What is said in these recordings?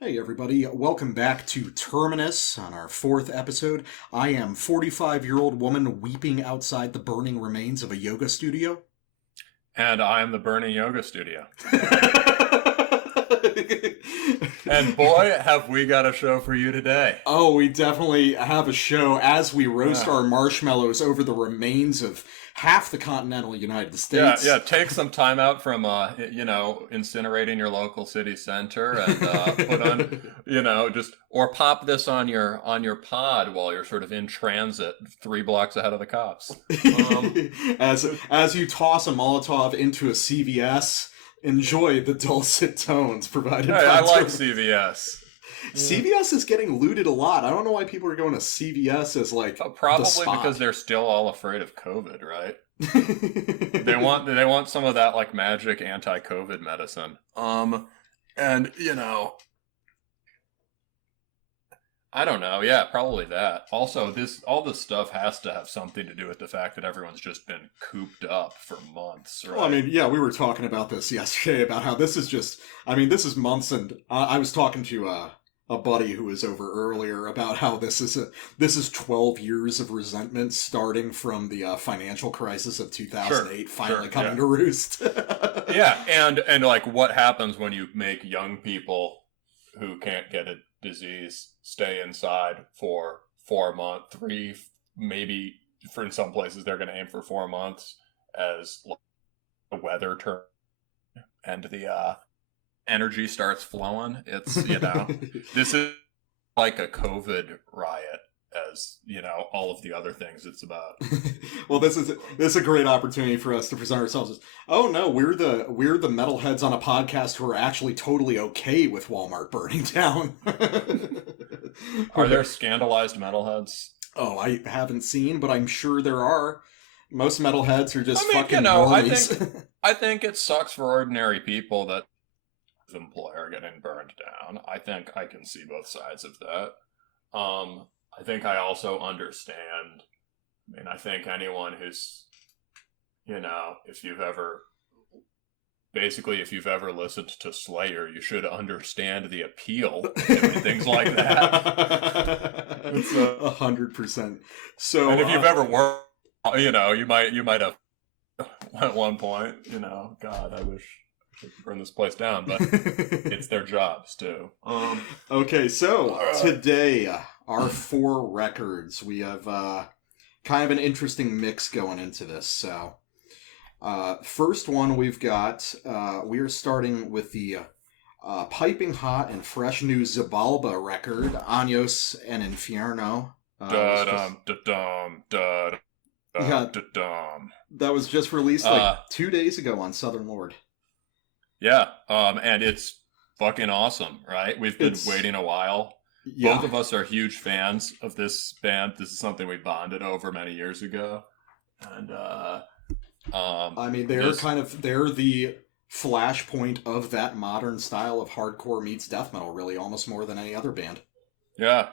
Hey everybody, welcome back to Terminus on our fourth episode. I am 45-year-old woman weeping outside the burning remains of a yoga studio. And I am the burning yoga studio. And boy, have we got a show for you today. Oh, we definitely have a show as we roast our marshmallows over the remains of half the continental United States. Yeah, take some time out from, incinerating your local city center and put on, or pop this on your pod while you're sort of in transit 3 blocks ahead of the cops. As you toss a Molotov into a CVS, enjoy the dulcet tones provided by I like CVS. CVS is getting looted a lot. I don't know why people are going to CVS as probably because they're still all afraid of COVID, right? they want some of that like magic anti-COVID medicine. I don't know. Yeah, probably that. Also, all this stuff has to have something to do with the fact that everyone's just been cooped up for months, right? Well, I mean, yeah, we were talking about this yesterday about how this is months, and I was talking to a buddy who was over earlier about how this is 12 years of resentment starting from the financial crisis of 2008 finally coming to roost. Yeah, and like what happens when you make young people who can't get a disease stay inside for 4 months, 3, maybe for in some places they're going to aim for 4 months as the weather turns and the energy starts flowing. It's, this is like a COVID riot, as all of the other things it's about. Well, this is a great opportunity for us to present ourselves as, oh no, we're the metalheads on a podcast who are actually totally okay with Walmart burning down. Are there scandalized metalheads? Oh, I haven't seen, but I'm sure there are. Most metalheads are just fucking normies. I think it sucks for ordinary people that the employer getting burned down. I think I can see both sides of that. I think I also understand. I mean, I think anyone who's, if you've ever listened to Slayer, you should understand the appeal and things like that. It's 100%. So, and if you've ever worked, you might have at one point, God, I wish I could burn this place down, but it's their jobs too. Okay, so today, our 4 records, we have kind of an interesting mix going into this. So, first one we've got, we are starting with the piping hot and fresh new Xibalba record, Años en Infierno. That was just released 2 days ago on Southern Lord. Yeah, and it's fucking awesome, right? We've been waiting a while. Yeah. Both of us are huge fans of this band. This is something we bonded over many years ago. And, I mean, they're the flashpoint of that modern style of hardcore meets death metal, really, almost more than any other band. Yeah,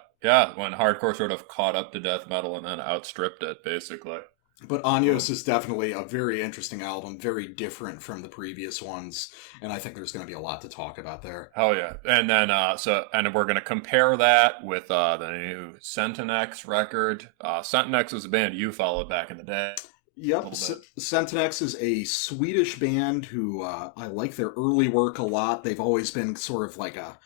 when hardcore sort of caught up to death metal and then outstripped it, basically. But Años is definitely a very interesting album, very different from the previous ones, and I think there's going to be a lot to talk about there. Oh yeah, and then we're going to compare that with the new Centinex record. Centinex was a band you followed back in the day. Yep, Centinex is a Swedish band who I like their early work a lot. They've always been sort of like a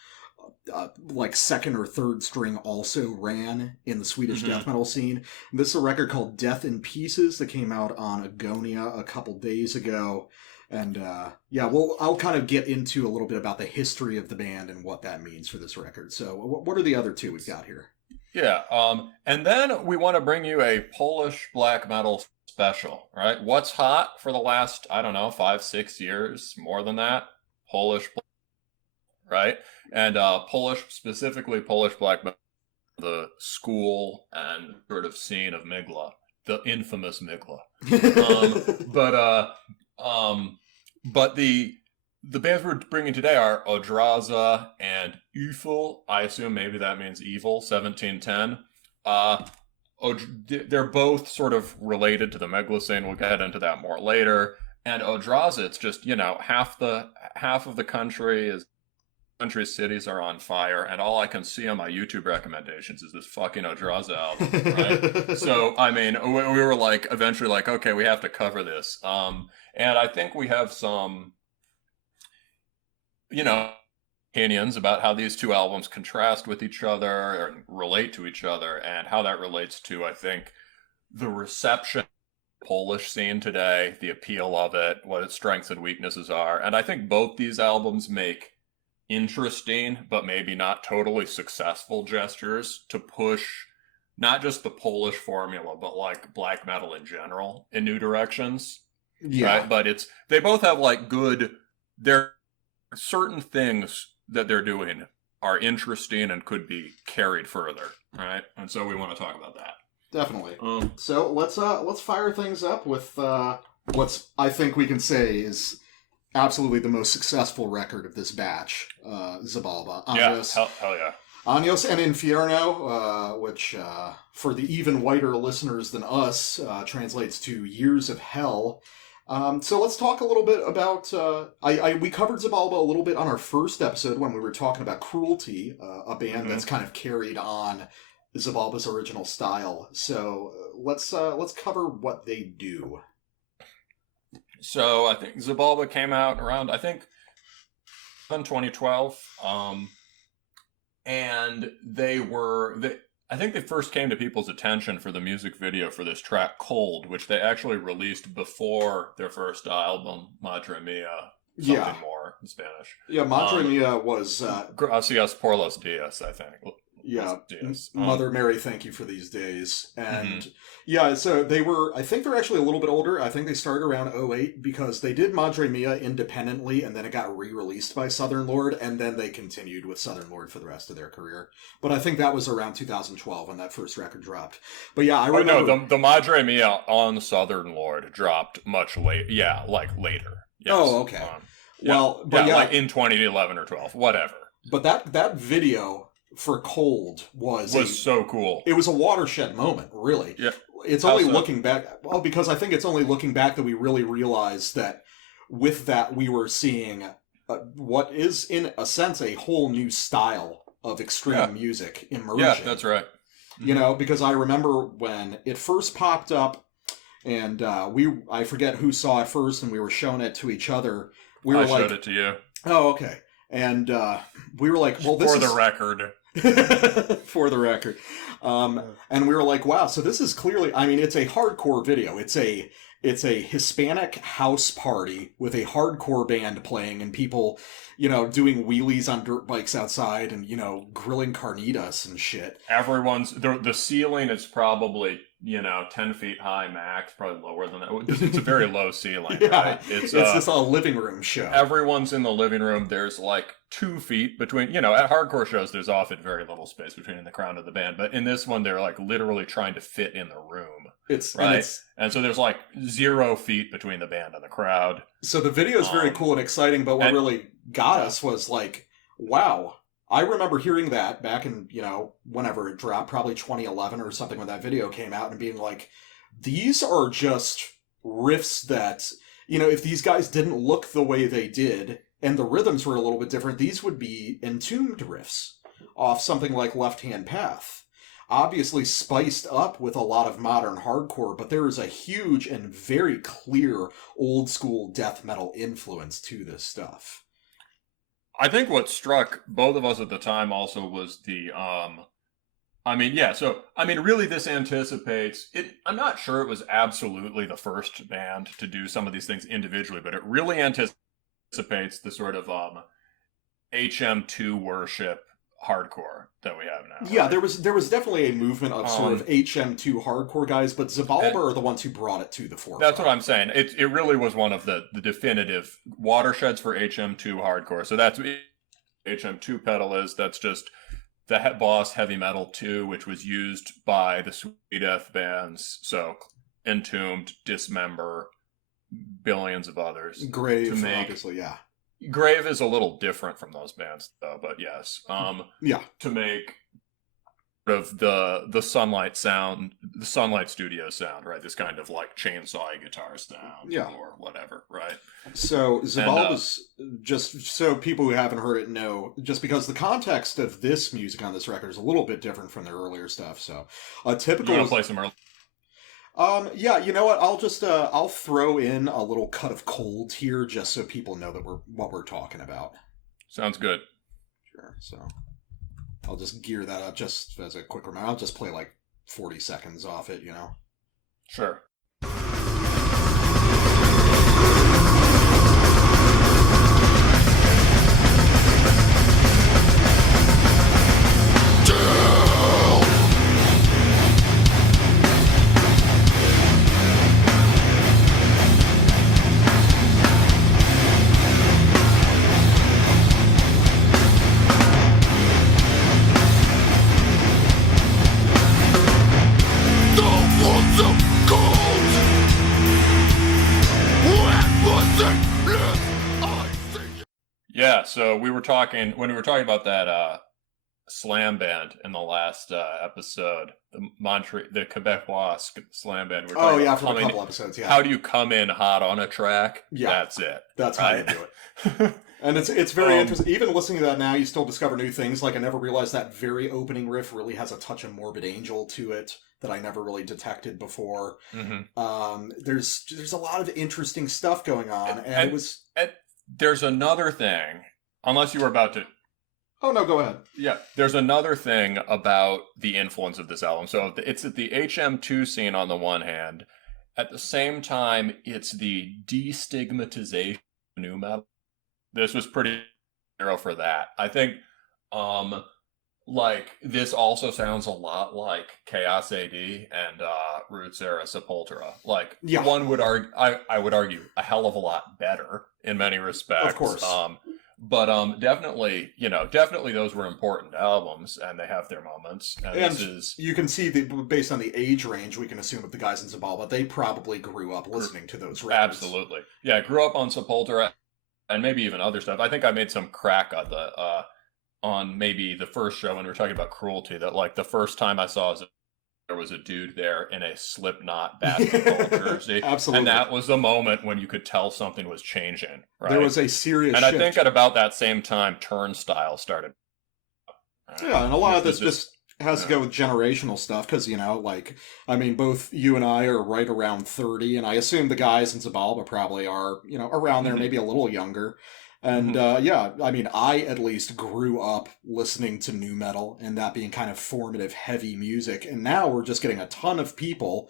second or third string also ran in the Swedish death metal scene. This is a record called Death in Pieces that came out on Agonia a couple days ago. And I'll kind of get into a little bit about the history of the band and what that means for this record. So what are the other 2 we've got here? Yeah, and then we want to bring you a Polish black metal special, right? What's hot for the last, 5-6 years, more than that? Polish, right? And specifically Polish black metal, the school and sort of scene of Mgla, the infamous Mgla. But the bands we're bringing today are Odraza and Yfel. I assume maybe that means evil, 1710. They're both sort of related to the Mgla scene. We'll get into that more later. And Odraza, it's just, half of the country is country cities are on fire, and all I can see on my YouTube recommendations is this fucking Odraza album, right? So, I mean, we were like, eventually like, okay, we have to cover this. And I think we have some, opinions about how these two albums contrast with each other or relate to each other, and how that relates to, I think, the reception Polish scene today, the appeal of it, what its strengths and weaknesses are. And I think both these albums make interesting, but maybe not totally successful gestures to push not just the Polish formula, but like black metal in general in new directions. Yeah. Right? But they both have like there are certain things that they're doing are interesting and could be carried further. Right. And so we want to talk about that. Definitely. So let's fire things up with what's I think we can say is absolutely the most successful record of this batch, Xibalba. Años, hell yeah. Años and Infierno, which for the even whiter listeners than us translates to Years of Hell. So let's talk a little bit about. We covered Xibalba a little bit on our first episode when we were talking about Cruelty, a band that's kind of carried on Xibalba's original style. So let's cover what they do. So I think Xibalba came out around, I think, in 2012, and I think they first came to people's attention for the music video for this track Cold, which they actually released before their first album, Madre Mia, something more in Spanish. Yeah, Madre Mia was... Gracias por los días, I think. Yeah, Mother Mary, thank you for these days. And yeah, so I think they're actually a little bit older. I think they started around 2008 because they did Madre Mia independently and then it got re-released by Southern Lord, and then they continued with Southern Lord for the rest of their career. But I think that was around 2012 when that first record dropped. But yeah, I remember... no, the Madre Mia on Southern Lord dropped much later. Yeah, like later. Yes. Oh, okay. Like in 2011 or 12, whatever. But that video for Cold was so cool. It was a watershed moment, really. Yeah. It's only looking back, because I think it's only looking back that we really realized that with that we were seeing what is, in a sense, a whole new style of extreme music emerging. Yeah, that's right. Because I remember when it first popped up, and I forget who saw it first, and we were showing it to each other. I showed it to you. Oh, okay. And we were like, well, this is... For the record. For the record. And we were like, wow, so this is clearly, it's a hardcore video. It's a Hispanic house party with a hardcore band playing and people, doing wheelies on dirt bikes outside and, grilling carnitas and shit. The ceiling is probably, 10 feet high max, probably lower than that. It's a very low ceiling, right? It's just a living room show. Everyone's in the living room. There's like 2 feet between, at hardcore shows, there's often very little space between the crowd of the band. But in this one, they're like literally trying to fit in the room. And so there's like 0 feet between the band and the crowd. So the video is very cool and exciting, but what really got us was like, wow. I remember hearing that back in, whenever it dropped, probably 2011 or something when that video came out, and being like, these are just riffs that, if these guys didn't look the way they did, and the rhythms were a little bit different, these would be entombed riffs off something like Left Hand Path. Obviously spiced up with a lot of modern hardcore, but there is a huge and very clear old school death metal influence to this stuff. I think what struck both of us at the time also was really this anticipates it. I'm not sure it was absolutely the first band to do some of these things individually, but it really anticipates the sort of HM2 worship hardcore that we have now. Yeah, right? there was definitely a movement of sort of HM2 hardcore guys, but Xibalba are the ones who brought it to the forefront. That's what I'm saying. It really was one of the definitive watersheds for HM2 hardcore. So that's what HM2 pedal is. That's just the boss Heavy Metal 2, which was used by the Swedish death bands. So Entombed, Dismember, billions of others. Grave, obviously, yeah. Grave is a little different from those bands, though, but yes. To make of the Sunlight sound, the Sunlight Studio sound, right? This kind of like chainsaw guitar sound, or whatever, right? So Xibalba's, just so people who haven't heard it know, just because the context of this music on this record is a little bit different from their earlier stuff. So a typical. You want to play some early? Yeah, you know what? I'll just I'll throw in a little cut of Cold here, just so people know that what we're talking about. Sounds good. Sure. So I'll just gear that up just as a quick reminder. I'll just play like 40 seconds off it, Sure. Yeah, so when we were talking about that slam band in the last episode, the Quebecois slam band. For a couple episodes, yeah. How do you come in hot on a track? Yeah. That's it. That's right? how you do it. And it's very interesting. Even listening to that now, you still discover new things. Like, I never realized that very opening riff really has a touch of Morbid Angel to it that I never really detected before. Mm-hmm. There's a lot of interesting stuff going on, and it was... There's another thing, unless you were about to... Oh, no, go ahead. Yeah, there's another thing about the influence of this album. So it's at the HM2 scene on the one hand. At the same time, it's the destigmatization of nu metal. This was pretty narrow for that. I think, this also sounds a lot like Chaos AD and Roots Era Sepultura. One would argue, I would argue, a hell of a lot better in many respects. Of course. But definitely those were important albums, and they have their moments. And you can see, based on the age range, we can assume of the guys in Xibalba, they probably grew up listening to those records. Absolutely. Yeah, grew up on Sepultura, and maybe even other stuff. I think I made some crack on on maybe the first show when we were talking about Cruelty, that the first time I saw there was a dude there in a Slipknot basketball jersey. Absolutely. And that was the moment when you could tell something was changing. Right? There was a serious shift. And I think at about that same time, Turnstile started. Yeah, and a lot of this has to go with generational stuff, because, both you and I are right around 30, and I assume the guys in Xibalba probably are, around there, maybe a little younger. And, I at least grew up listening to nu metal and that being kind of formative, heavy music. And now we're just getting a ton of people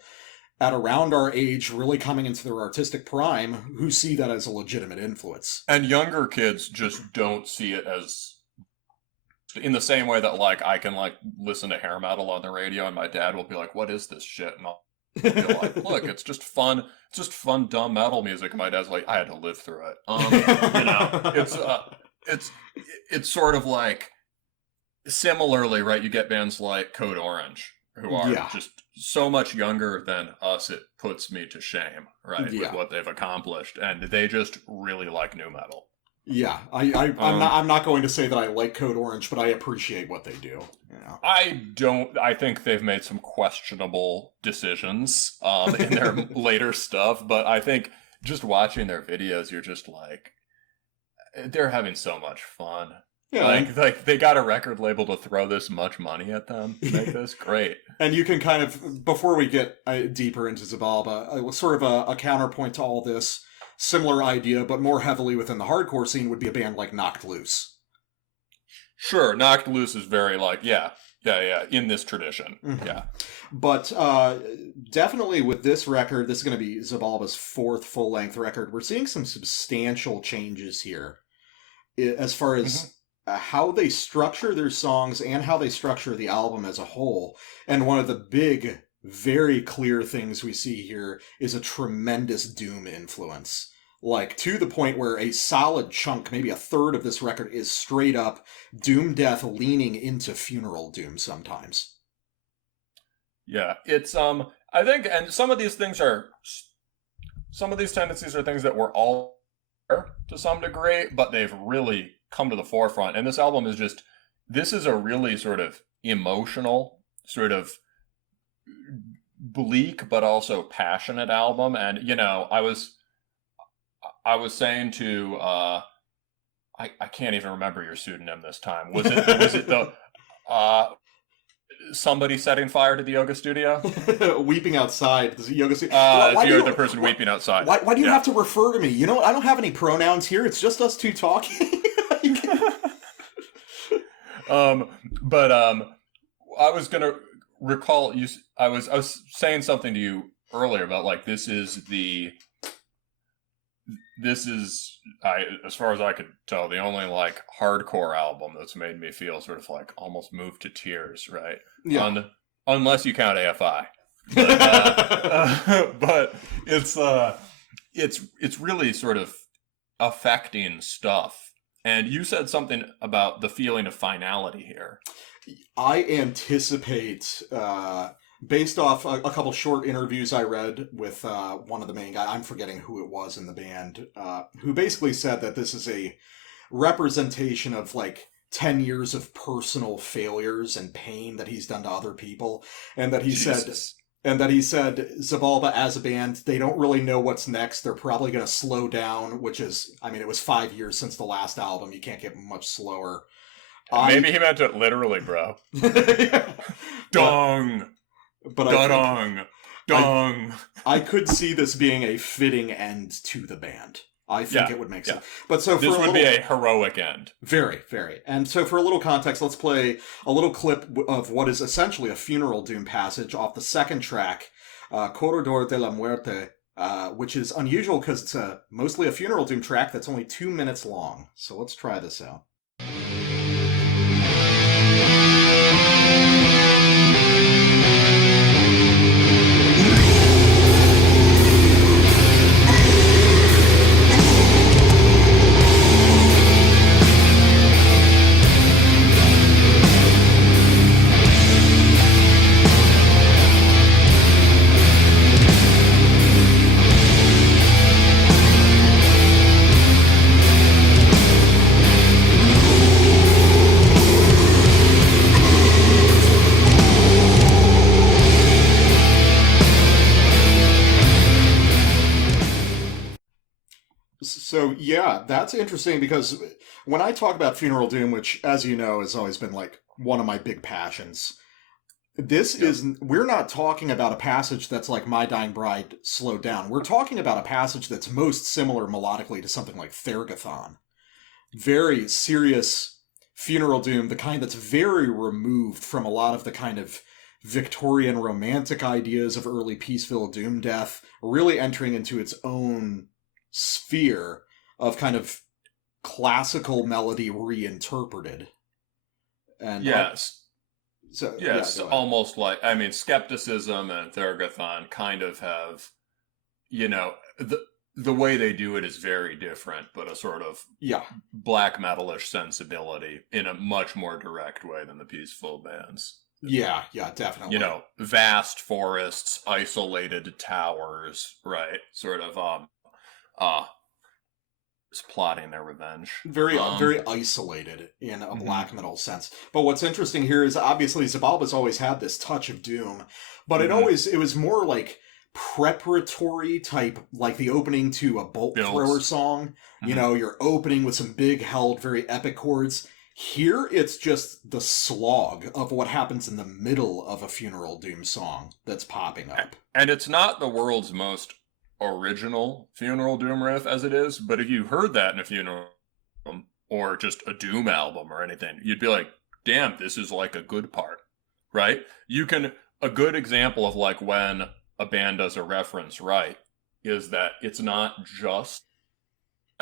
at around our age really coming into their artistic prime who see that as a legitimate influence. And younger kids just don't see it as... in the same way that, I can, listen to hair metal on the radio and my dad will be like, what is this shit? And I'll be like, look, it's just fun, dumb metal music. And my dad's like, I had to live through it. It's sort of like, similarly, right, you get bands like Code Orange, who are just so much younger than us, it puts me to shame, right, with what they've accomplished. And they just really like nu metal. Yeah, I'm not going to say that I like Code Orange, but I appreciate what they do. I think they've made some questionable decisions in their later stuff, but I think just watching their videos, you're just like, they're having so much fun. Yeah. They got a record label to throw this much money at them. Make this great. And you can kind of, before we get deeper into Xibalba, sort of a counterpoint to all this, similar idea, but more heavily within the hardcore scene, would be a band like Knocked Loose. Sure, Knocked Loose is very in this tradition. Mm-hmm. Yeah. But definitely with this record, this is going to be Xibalba's fourth full-length record, we're seeing some substantial changes here as far as how they structure their songs and how they structure the album as a whole. And one of the big, very clear things we see here is a tremendous doom influence. To the point where a solid chunk, maybe a third of this record, is straight up doom death leaning into funeral doom sometimes. Yeah, it's, I think, and some of these tendencies are things that were all there to some degree, but they've really come to the forefront. And this album is this is a really sort of emotional sort of bleak but also passionate album. And I was saying to I can't even remember your pseudonym this time. Was it the somebody setting fire to the yoga studio? Weeping outside the yoga studio. You're the person weeping outside. Why do you have to refer to me? I don't have any pronouns here. It's just us two talking. But I was gonna recall you. I was saying something to you earlier about like this is as far as I could tell, the only like hardcore album that's made me feel sort of like almost moved to tears, right? Yeah. Unless you count AFI, but it's really sort of affecting stuff. And you said something about the feeling of finality here. I anticipate, based off a couple short interviews I read with one of the main guys, I'm forgetting who it was in the band, who basically said that this is a representation of like 10 years of personal failures and pain that he's done to other people, and that he said Xibalba as a band, they don't really know what's next. They're probably going to slow down, which is, I mean, it was 5 years since the last album. You can't get much slower. Maybe he meant it literally, bro. Dong. Dong. I could see this being a fitting end to the band. I think it would make sense. But so this would be a heroic end. Very, very. And so for a little context, let's play a little clip of what is essentially a funeral doom passage off the second track, Corredor de la Muerte, which is unusual because it's mostly a funeral doom track that's only 2 minutes long. So let's try this out. So, yeah, that's interesting because when I talk about funeral doom, which, as you know, has always been like one of my big passions, we're not talking about a passage that's like My Dying Bride slowed down. We're talking about a passage that's most similar melodically to something like Thergathon. Very serious funeral doom, the kind that's very removed from a lot of the kind of Victorian romantic ideas of early peaceful doom death, really entering into its own sphere of kind of classical melody reinterpreted. And yes. Almost like, I mean, skepticism and Thergathon kind of have, the way they do it is very different, but a sort of black metalish sensibility in a much more direct way than the peaceful bands. Yeah, definitely. Vast forests, isolated towers, right? Sort of is plotting their revenge. Very isolated in a black metal sense. But what's interesting here is obviously Xibalba's always had this touch of doom, but it was more like preparatory type, like the opening to a bolt thrower song. You're opening with some big held, very epic chords. Here, it's just the slog of what happens in the middle of a funeral doom song that's popping up. And it's not the world's most original funeral doom riff as it is, but if you heard that in a funeral album or just a doom album or anything, you'd be like, damn, this is like a good part, right? A good example of like when a band does a reference right is that it's not just,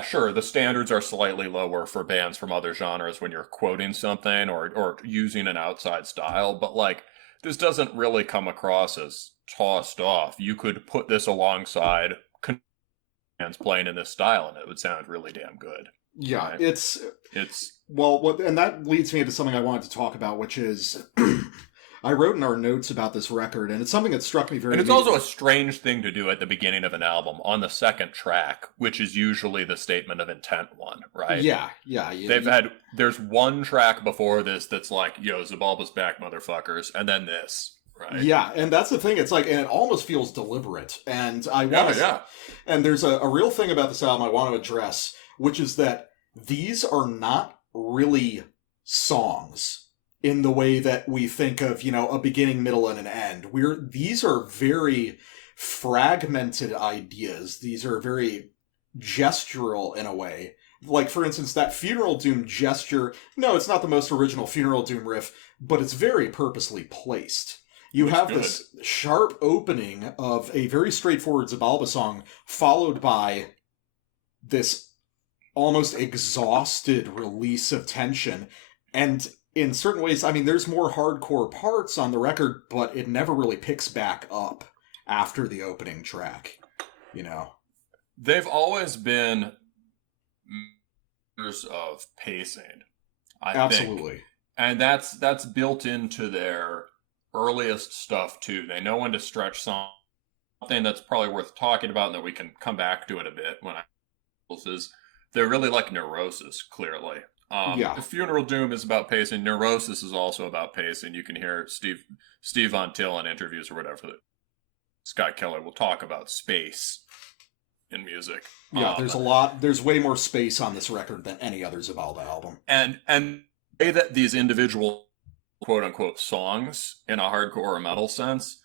sure, the standards are slightly lower for bands from other genres when you're quoting something or using an outside style, but like this doesn't really come across as tossed off. You could put this alongside bands playing in this style and it would sound really damn good. Yeah, right? It's well, and that leads me into something I wanted to talk about, which is I wrote in our notes about this record, and it's something that struck me very. And it's also a strange thing to do at the beginning of an album on the second track, which is usually the statement of intent one, right? Yeah. There's one track before this that's like, yo, Xibalba's back, motherfuckers, and then this, right? Yeah, and that's the thing. It's like, and it almost feels deliberate. And and there's a real thing about this album I want to address, which is that these are not really songs in the way that we think of, a beginning, middle, and an end. These are very fragmented ideas. These are very gestural in a way. Like, for instance, that Funeral Doom gesture, no, it's not the most original Funeral Doom riff, but it's very purposely placed. You have this sharp opening of a very straightforward Xibalba song, followed by this almost exhausted release of tension, and in certain ways, I mean, there's more hardcore parts on the record, but it never really picks back up after the opening track, They've always been masters of pacing, I think. And that's built into their earliest stuff, too. They know when to stretch something that's probably worth talking about, and that we can come back to it a bit when they're really like Neurosis, clearly. The Funeral Doom is about pacing. Neurosis is also about pacing. You can hear Steve Von Till in interviews or whatever. Scott Keller will talk about space in music. Yeah, there's way more space on this record than any other Xibalba album. And the way that these individual quote-unquote songs, in a hardcore or metal sense,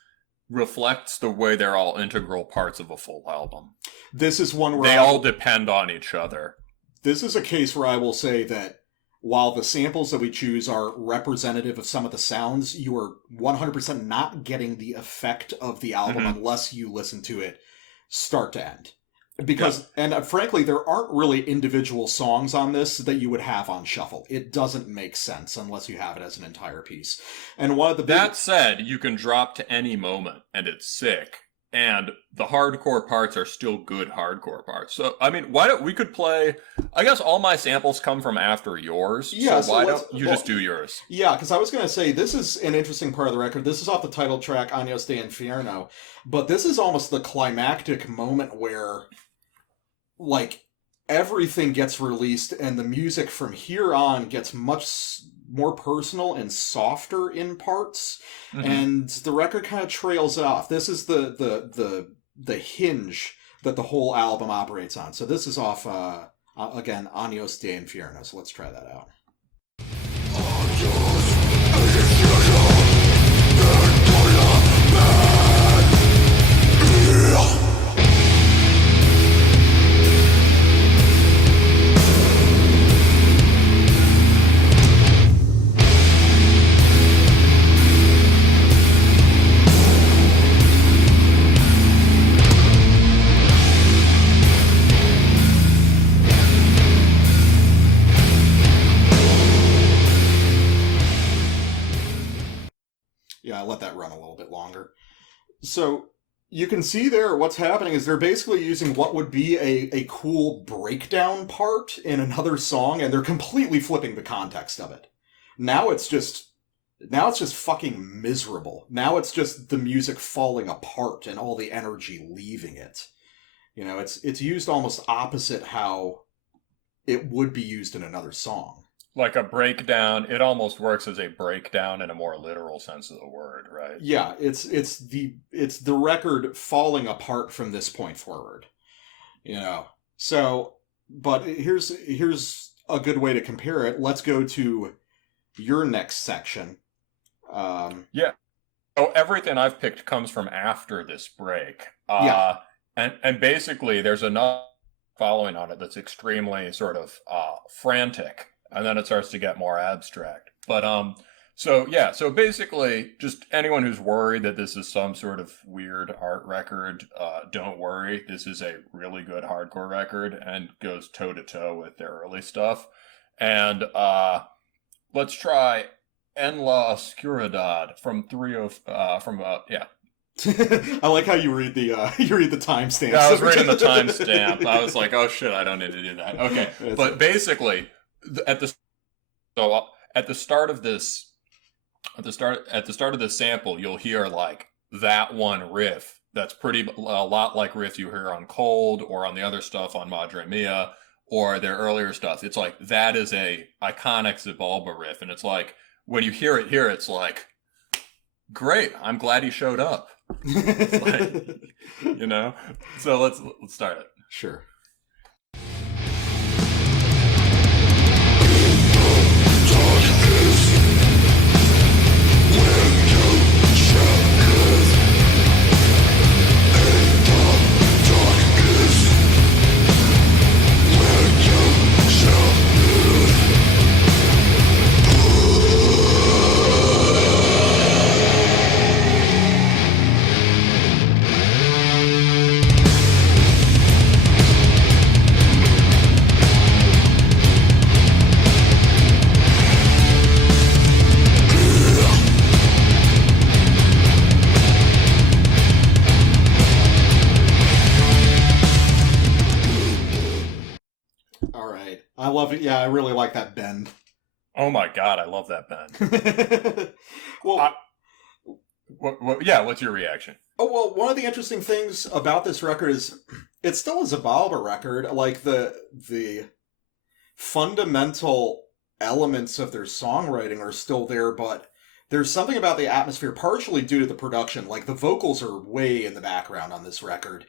reflects the way they're all integral parts of a full album. This is one where they all depend on each other. This is a case where I will say that while the samples that we choose are representative of some of the sounds, you are 100% not getting the effect of the album unless you listen to it start to end. Because, and frankly, there aren't really individual songs on this that you would have on shuffle. It doesn't make sense unless you have it as an entire piece. And one of the That said, you can drop to any moment, and it's sick. And the hardcore parts are still good hardcore parts. So, I mean, we could play... I guess all my samples come from after yours. Yeah, so why don't you just do yours? Yeah, because I was going to say, this is an interesting part of the record. This is off the title track, Años de Infierno. But this is almost the climactic moment where, like, everything gets released, and the music from here on gets much more personal and softer in parts, and the record kind of trails off. This is the hinge that the whole album operates on. So this is off, again, Años de Infierno. So let's try that out. Yeah, I let that run a little bit longer. So you can see there what's happening is they're basically using what would be a cool breakdown part in another song, and they're completely flipping the context of it. Now it's just fucking miserable. Now it's just the music falling apart and all the energy leaving it. It's used almost opposite how it would be used in another song. Like a breakdown, it almost works as a breakdown in a more literal sense of the word, right? Yeah, it's the record falling apart from this point forward. So, but here's a good way to compare it. Let's go to your next section. Yeah. So everything I've picked comes from after this break. And basically there's another following on it that's extremely sort of frantic. And then it starts to get more abstract. But, so basically, just anyone who's worried that this is some sort of weird art record, don't worry. This is a really good hardcore record and goes toe-to-toe with their early stuff. And let's try En La Oscuridad from I like how you read the timestamp. Yeah, I was reading the timestamp. I was like, oh shit, I don't need to do that. Okay, but basically... At the start of this At the start of the sample, you'll hear like that one riff that's a lot like riff you hear on Cold or on the other stuff on Madre Mia or their earlier stuff. It's like that is a iconic Xibalba riff, and it's like when you hear it here, it's like, great, I'm glad he showed up. Like, you know? So let's start it. Sure. I love it. Yeah, I really like that bend. Oh my god, I love that bend. Well, what's your reaction? Oh, well, one of the interesting things about this record is it's still a Xibalba record. Like, the fundamental elements of their songwriting are still there, but there's something about the atmosphere, partially due to the production. Like, the vocals are way in the background on this record.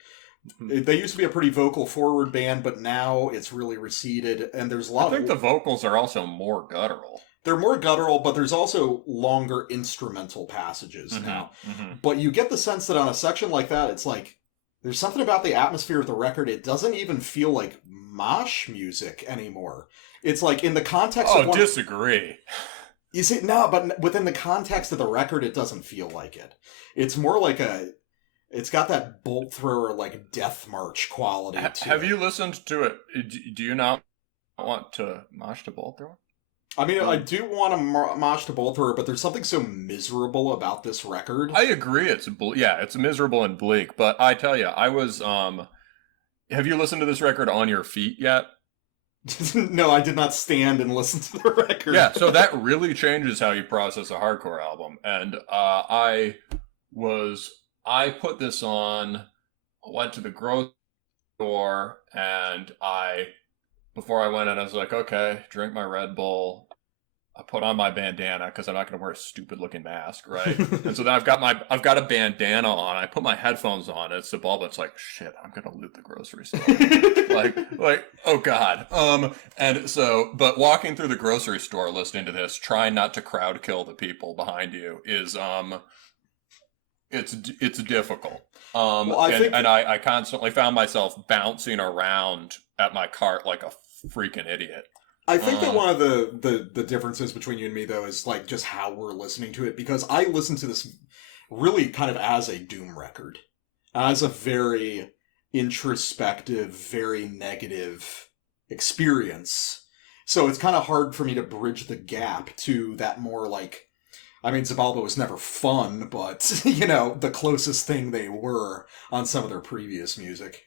They used to be a pretty vocal-forward band, but now it's really receded, and there's a lot I think the vocals are also more guttural. They're more guttural, but there's also longer instrumental passages now. Mm-hmm. But you get the sense that on a section like that, it's like, there's something about the atmosphere of the record, it doesn't even feel like mosh music anymore. It's like, in the context of... disagree. You see, no, but within the context of the record, it doesn't feel like it. It's more like it's got that bolt thrower, like, death march quality to it. Have you listened to it? Do you not want to mosh to bolt thrower? I mean, I do want to mosh to bolt thrower, but there's something so miserable about this record. I agree. It's miserable and bleak. But I tell you, I was. Have you listened to this record on your feet yet? No, I did not stand and listen to the record. Yeah, so that really changes how you process a hardcore album. And I put this on, went to the grocery store, and before I went in, I was like, okay, drink my Red Bull. I put on my bandana because I'm not going to wear a stupid looking mask, right? And so then I've got a bandana on. I put my headphones on. It's the bulb. It's like, shit, I'm going to loot the grocery store. like, oh God. And so, but walking through the grocery store, listening to this, trying not to crowd kill the people behind you is, it's difficult. I constantly found myself bouncing around at my cart like a freaking idiot. I think that one of the differences between you and me, though, is like just how we're listening to it, because I listen to this really kind of as a doom record, as a very introspective, very negative experience. So it's kind of hard for me to bridge the gap to that more like, I mean, Xibalba was never fun, but, you know, the closest thing they were on some of their previous music.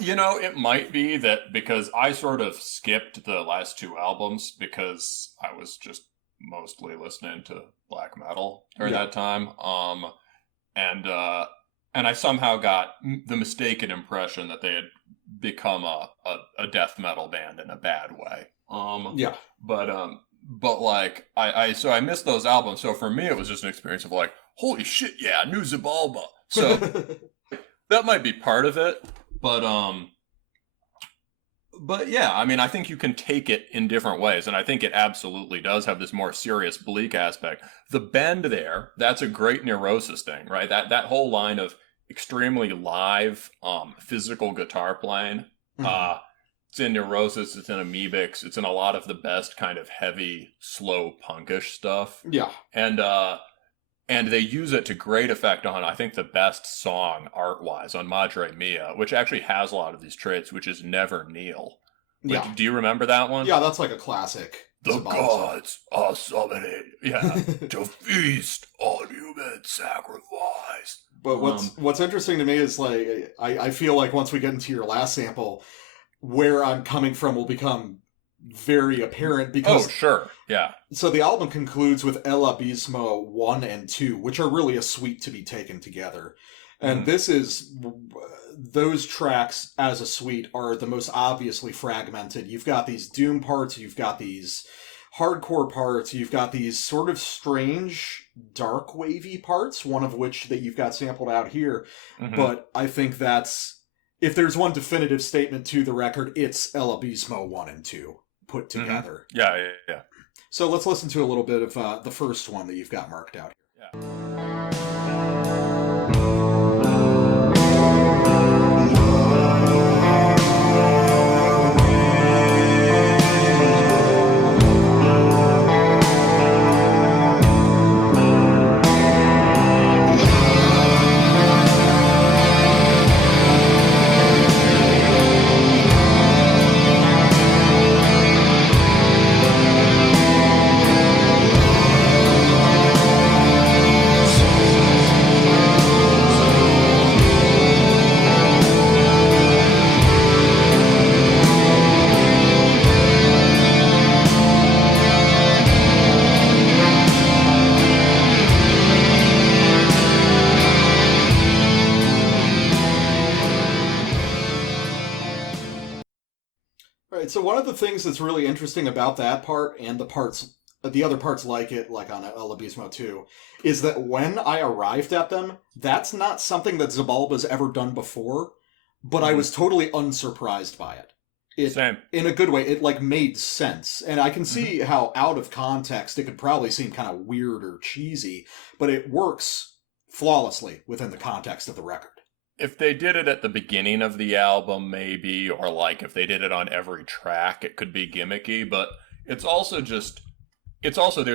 It might be that because I sort of skipped the last two albums because I was just mostly listening to black metal during that time. And I somehow got the mistaken impression that they had become a death metal band in a bad way. But like I missed those albums. So for me, it was just an experience of like, holy shit, yeah, new Xibalba. So that might be part of it. But yeah, I mean, I think you can take it in different ways, and I think it absolutely does have this more serious, bleak aspect. The bend there, that's a great Neurosis thing, right? That whole line of extremely live, physical guitar playing. Mm-hmm. It's in Neurosis, it's in Amoebics, it's in a lot of the best kind of heavy, slow, punkish stuff. Yeah. And they use it to great effect on, I think, the best song art-wise on Madre Mia, which actually has a lot of these traits, which is Never Kneel. Yeah. Do you remember that one? Yeah, that's like a classic. The gods are summoning, to feast on human sacrifice. But what's interesting to me is, like, I feel like once we get into your last sample, where I'm coming from will become very apparent because... Oh, sure, yeah. So the album concludes with El Abismo 1 and 2, which are really a suite to be taken together. And this is... Those tracks as a suite are the most obviously fragmented. You've got these doom parts, you've got these hardcore parts, you've got these sort of strange dark wavy parts, one of which that you've got sampled out here. But I think that's... If there's one definitive statement to the record, it's El Abismo 1 and 2 put together. Yeah. So let's listen to a little bit of the first one that you've got marked out. So one of the things that's really interesting about that part and the other parts like it, like on El Abismo 2, is that when I arrived at them, that's not something that Xibalba's ever done before, but I was totally unsurprised by it. Same. In a good way, it like made sense. And I can see how out of context it could probably seem kind of weird or cheesy, but it works flawlessly within the context of the record. If they did it at the beginning of the album, maybe, or like if they did it on every track, it could be gimmicky, but it's also there's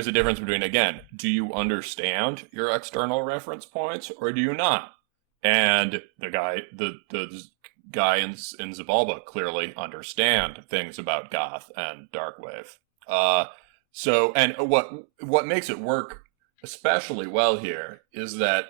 a difference between, again, do you understand your external reference points or do you not? And the guy in Xibalba clearly understand things about goth and darkwave. And what makes it work especially well here is that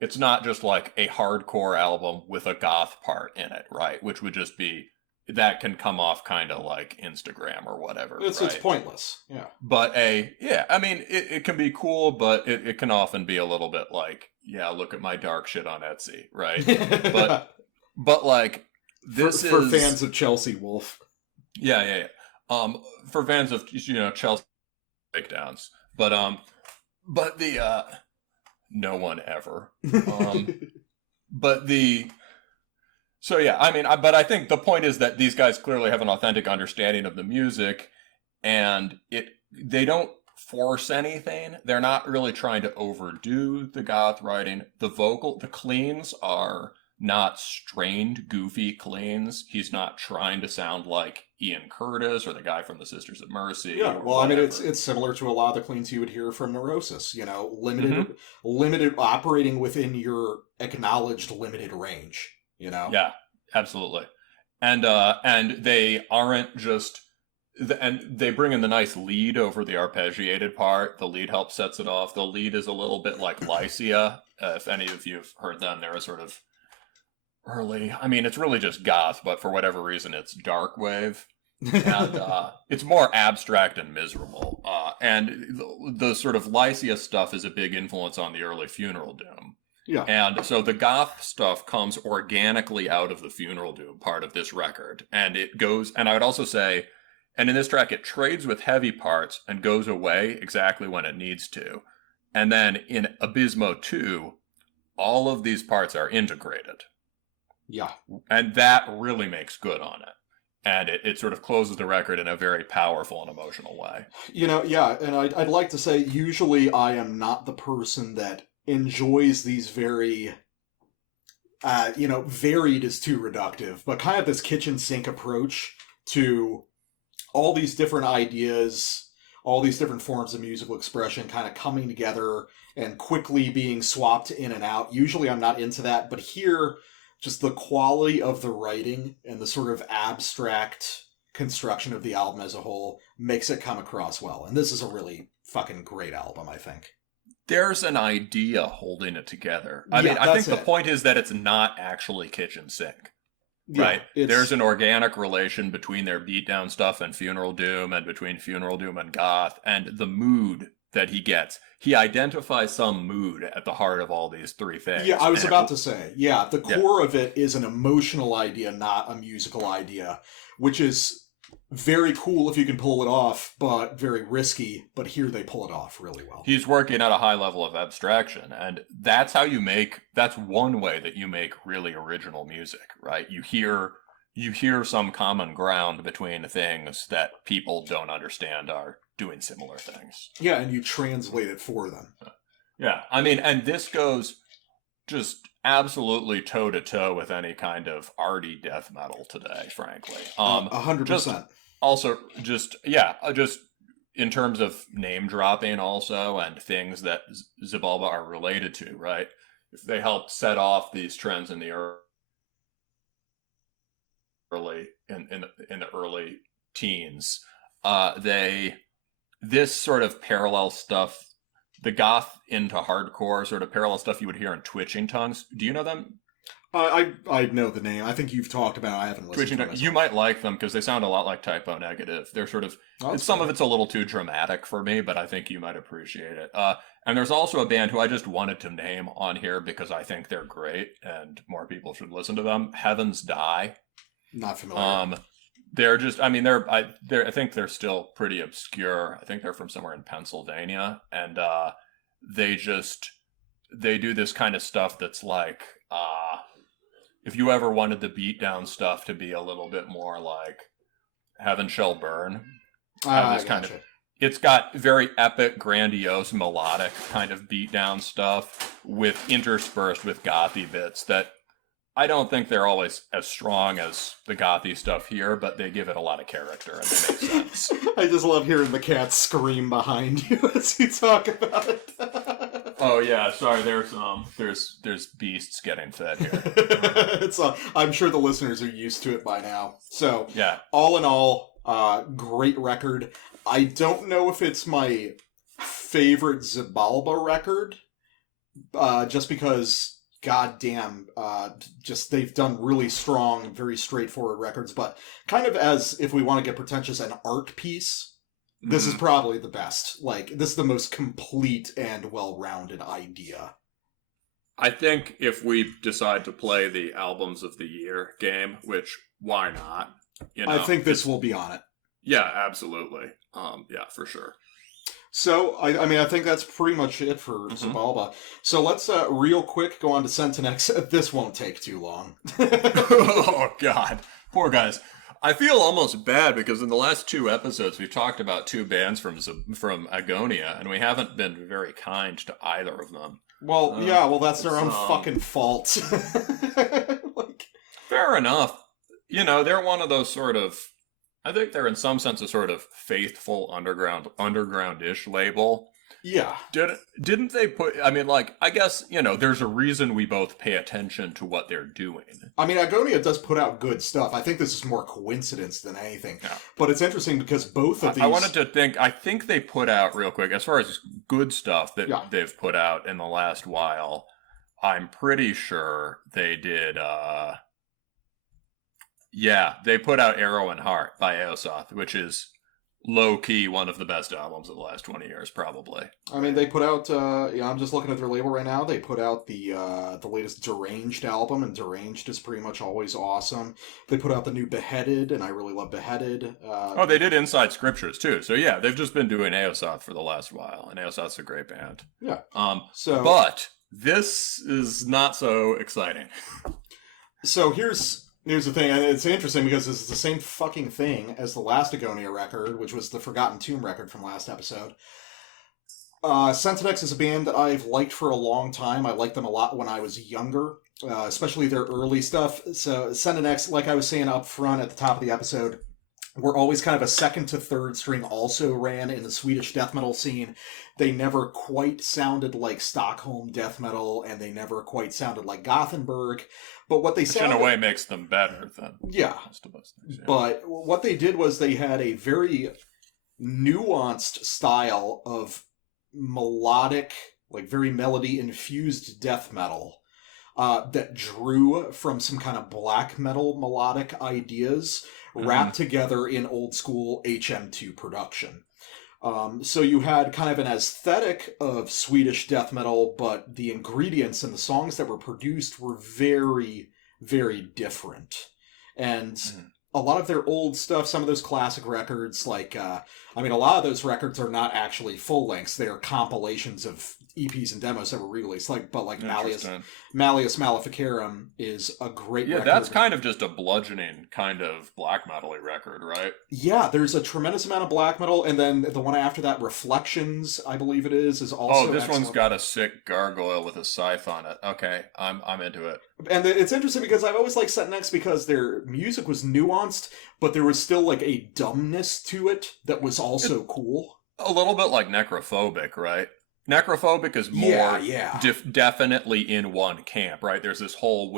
it's not just like a hardcore album with a goth part in it, right? Which would just be, that can come off kind of like Instagram or whatever. It's pointless, yeah. But I mean, it can be cool, but it can often be a little bit like, yeah, look at my dark shit on Etsy, right? but like, this for fans of Chelsea Wolf. Yeah. For fans of, Chelsea breakdowns. But the... No one ever. But I think the point is that these guys clearly have an authentic understanding of the music, and they don't force anything. They're not really trying to overdo the goth writing. The cleans are not strained, goofy cleans. He's not trying to sound like Ian Curtis or the guy from the Sisters of Mercy. Yeah, well, I mean, it's similar to a lot of the cleans you would hear from Neurosis. Limited operating within your acknowledged limited range. Yeah, absolutely. And they aren't just. And they bring in the nice lead over the arpeggiated part. The lead helps sets it off. The lead is a little bit like Lycia. If any of you have heard them, they're a sort of early. I mean, it's really just goth, but for whatever reason, it's dark wave, and it's more abstract and miserable. And the sort of Lycia stuff is a big influence on the early Funeral Doom. Yeah, and so the goth stuff comes organically out of the Funeral Doom part of this record, and it goes. And I would also say. And in this track, it trades with heavy parts and goes away exactly when it needs to. And then in Abismo 2, all of these parts are integrated. Yeah. And that really makes good on it. And it sort of closes the record in a very powerful and emotional way. Yeah, and I'd like to say, usually I am not the person that enjoys these very... varied is too reductive, but kind of this kitchen sink approach to... all these different ideas, all these different forms of musical expression kind of coming together and quickly being swapped in and out. Usually I'm not into that, but here, just the quality of the writing and the sort of abstract construction of the album as a whole makes it come across well. And this is a really fucking great album, I think. There's an idea holding it together. I think the point is that it's not actually kitchen sink. right? Yeah, There's an organic relation between their beatdown stuff and Funeral Doom, and between Funeral Doom and Goth, and the mood that he gets. He identifies some mood at the heart of all these three things. Yeah, I was about to say, the core of it is an emotional idea, not a musical idea, which is very cool if you can pull it off, but very risky. But here they pull it off really well. He's working at a high level of abstraction, and that's one way that you make really original music, right? You hear some common ground between things that people don't understand are doing similar things. Yeah, and you translate it for them. Yeah, I mean, and this goes just absolutely toe to toe with any kind of arty death metal today, frankly. 100%. Also, just in terms of name dropping, also, and things that Xibalba are related to, right? If they help set off these trends in the early teens, this sort of parallel stuff, the goth into hardcore sort of parallel stuff you would hear in Twitching Tongues. Do you know them? I know the name. I think you've talked about it. I haven't listened to it. You might like them because they sound a lot like Typo Negative. They're sort of... some of it's a little too dramatic for me, but I think you might appreciate it. And there's also a band who I just wanted to name on here because I think they're great and more people should listen to them. Heavens Die. Not familiar. They're just... I mean, I think they're still pretty obscure. I think they're from somewhere in Pennsylvania. And they do this kind of stuff that's like... if you ever wanted the beatdown stuff to be a little bit more like Heaven Shall Burn, it's got very epic, grandiose, melodic kind of beatdown stuff interspersed with gothy bits that I don't think they're always as strong as the gothy stuff here, but they give it a lot of character and they make sense. I just love hearing the cat scream behind you as you talk about it. Oh yeah, sorry. There's beasts getting fed here. I'm sure the listeners are used to it by now. So yeah, all in all, great record. I don't know if it's my favorite Xibalba record, just because. Goddamn, just they've done really strong, very straightforward records, but kind of as, if we want to get pretentious, an art piece, this is probably the best. Like, this is the most complete and well-rounded idea. I think if we decide to play the Albums of the Year game, which, why not? I think this will be on it. Yeah, absolutely. Yeah, for sure. So, I think that's pretty much it for Xibalba. So let's real quick go on to Centinex. This won't take too long. Oh, God. Poor guys. I feel almost bad because in the last 2 episodes we've talked about 2 bands from Agonia, and we haven't been very kind to either of them. Well, that's their own fucking fault. Fair enough. They're one of those sort of... I think they're in some sense a sort of faithful underground-ish label. Yeah. Didn't they put... I mean, I guess, there's a reason we both pay attention to what they're doing. I mean, Agonia does put out good stuff. I think this is more coincidence than anything. Yeah. But it's interesting because both of these... I think they put out, real quick, as far as good stuff that they've put out in the last while, I'm pretty sure they did... Yeah, they put out Arrow and Heart by Eosoth, which is low-key one of the best albums of the last 20 years, probably. I mean, they put out, I'm just looking at their label right now, they put out the latest Deranged album, and Deranged is pretty much always awesome. They put out the new Beheaded, and I really love Beheaded. They did Inside Scriptures, too. So yeah, they've just been doing Eosoth for the last while, and Eosoth's a great band. Yeah. But this is not so exciting. So here's the thing, and it's interesting because this is the same fucking thing as the last Agonia record, which was the Forgotten Tomb record from last episode. Centinex is a band that I've liked for a long time. I liked them a lot when I was younger, especially their early stuff. So Centinex, like I was saying up front at the top of the episode, were always kind of a second to third string also ran in the Swedish death metal scene. They never quite sounded like Stockholm death metal, and they never quite sounded like Gothenburg. But what they sounded... in a way makes them better than most of us things. Yeah. But what they did was they had a very nuanced style of melodic, like very melody-infused death metal. that drew from some kind of black metal melodic ideas wrapped together in old school HM2 production. So you had kind of an aesthetic of Swedish death metal, but the ingredients and the songs that were produced were very, very different. And a lot of their old stuff, some of those classic records, like, a lot of those records are not actually full lengths. They are compilations of EPs and demos that were released. Malleus Maleficarum is a great record. Yeah, that's kind of just a bludgeoning kind of black metal-y record, right? Yeah, there's a tremendous amount of black metal, and then the one after that, Reflections, I believe it is also this excellent. One's got a sick gargoyle with a scythe on it. Okay, I'm into it. And it's interesting because I've always liked Centinex because their music was nuanced, but there was still like a dumbness to it that was also cool. A little bit like Necrophobic, right? Necrophobic is more definitely in one camp, right? There's this whole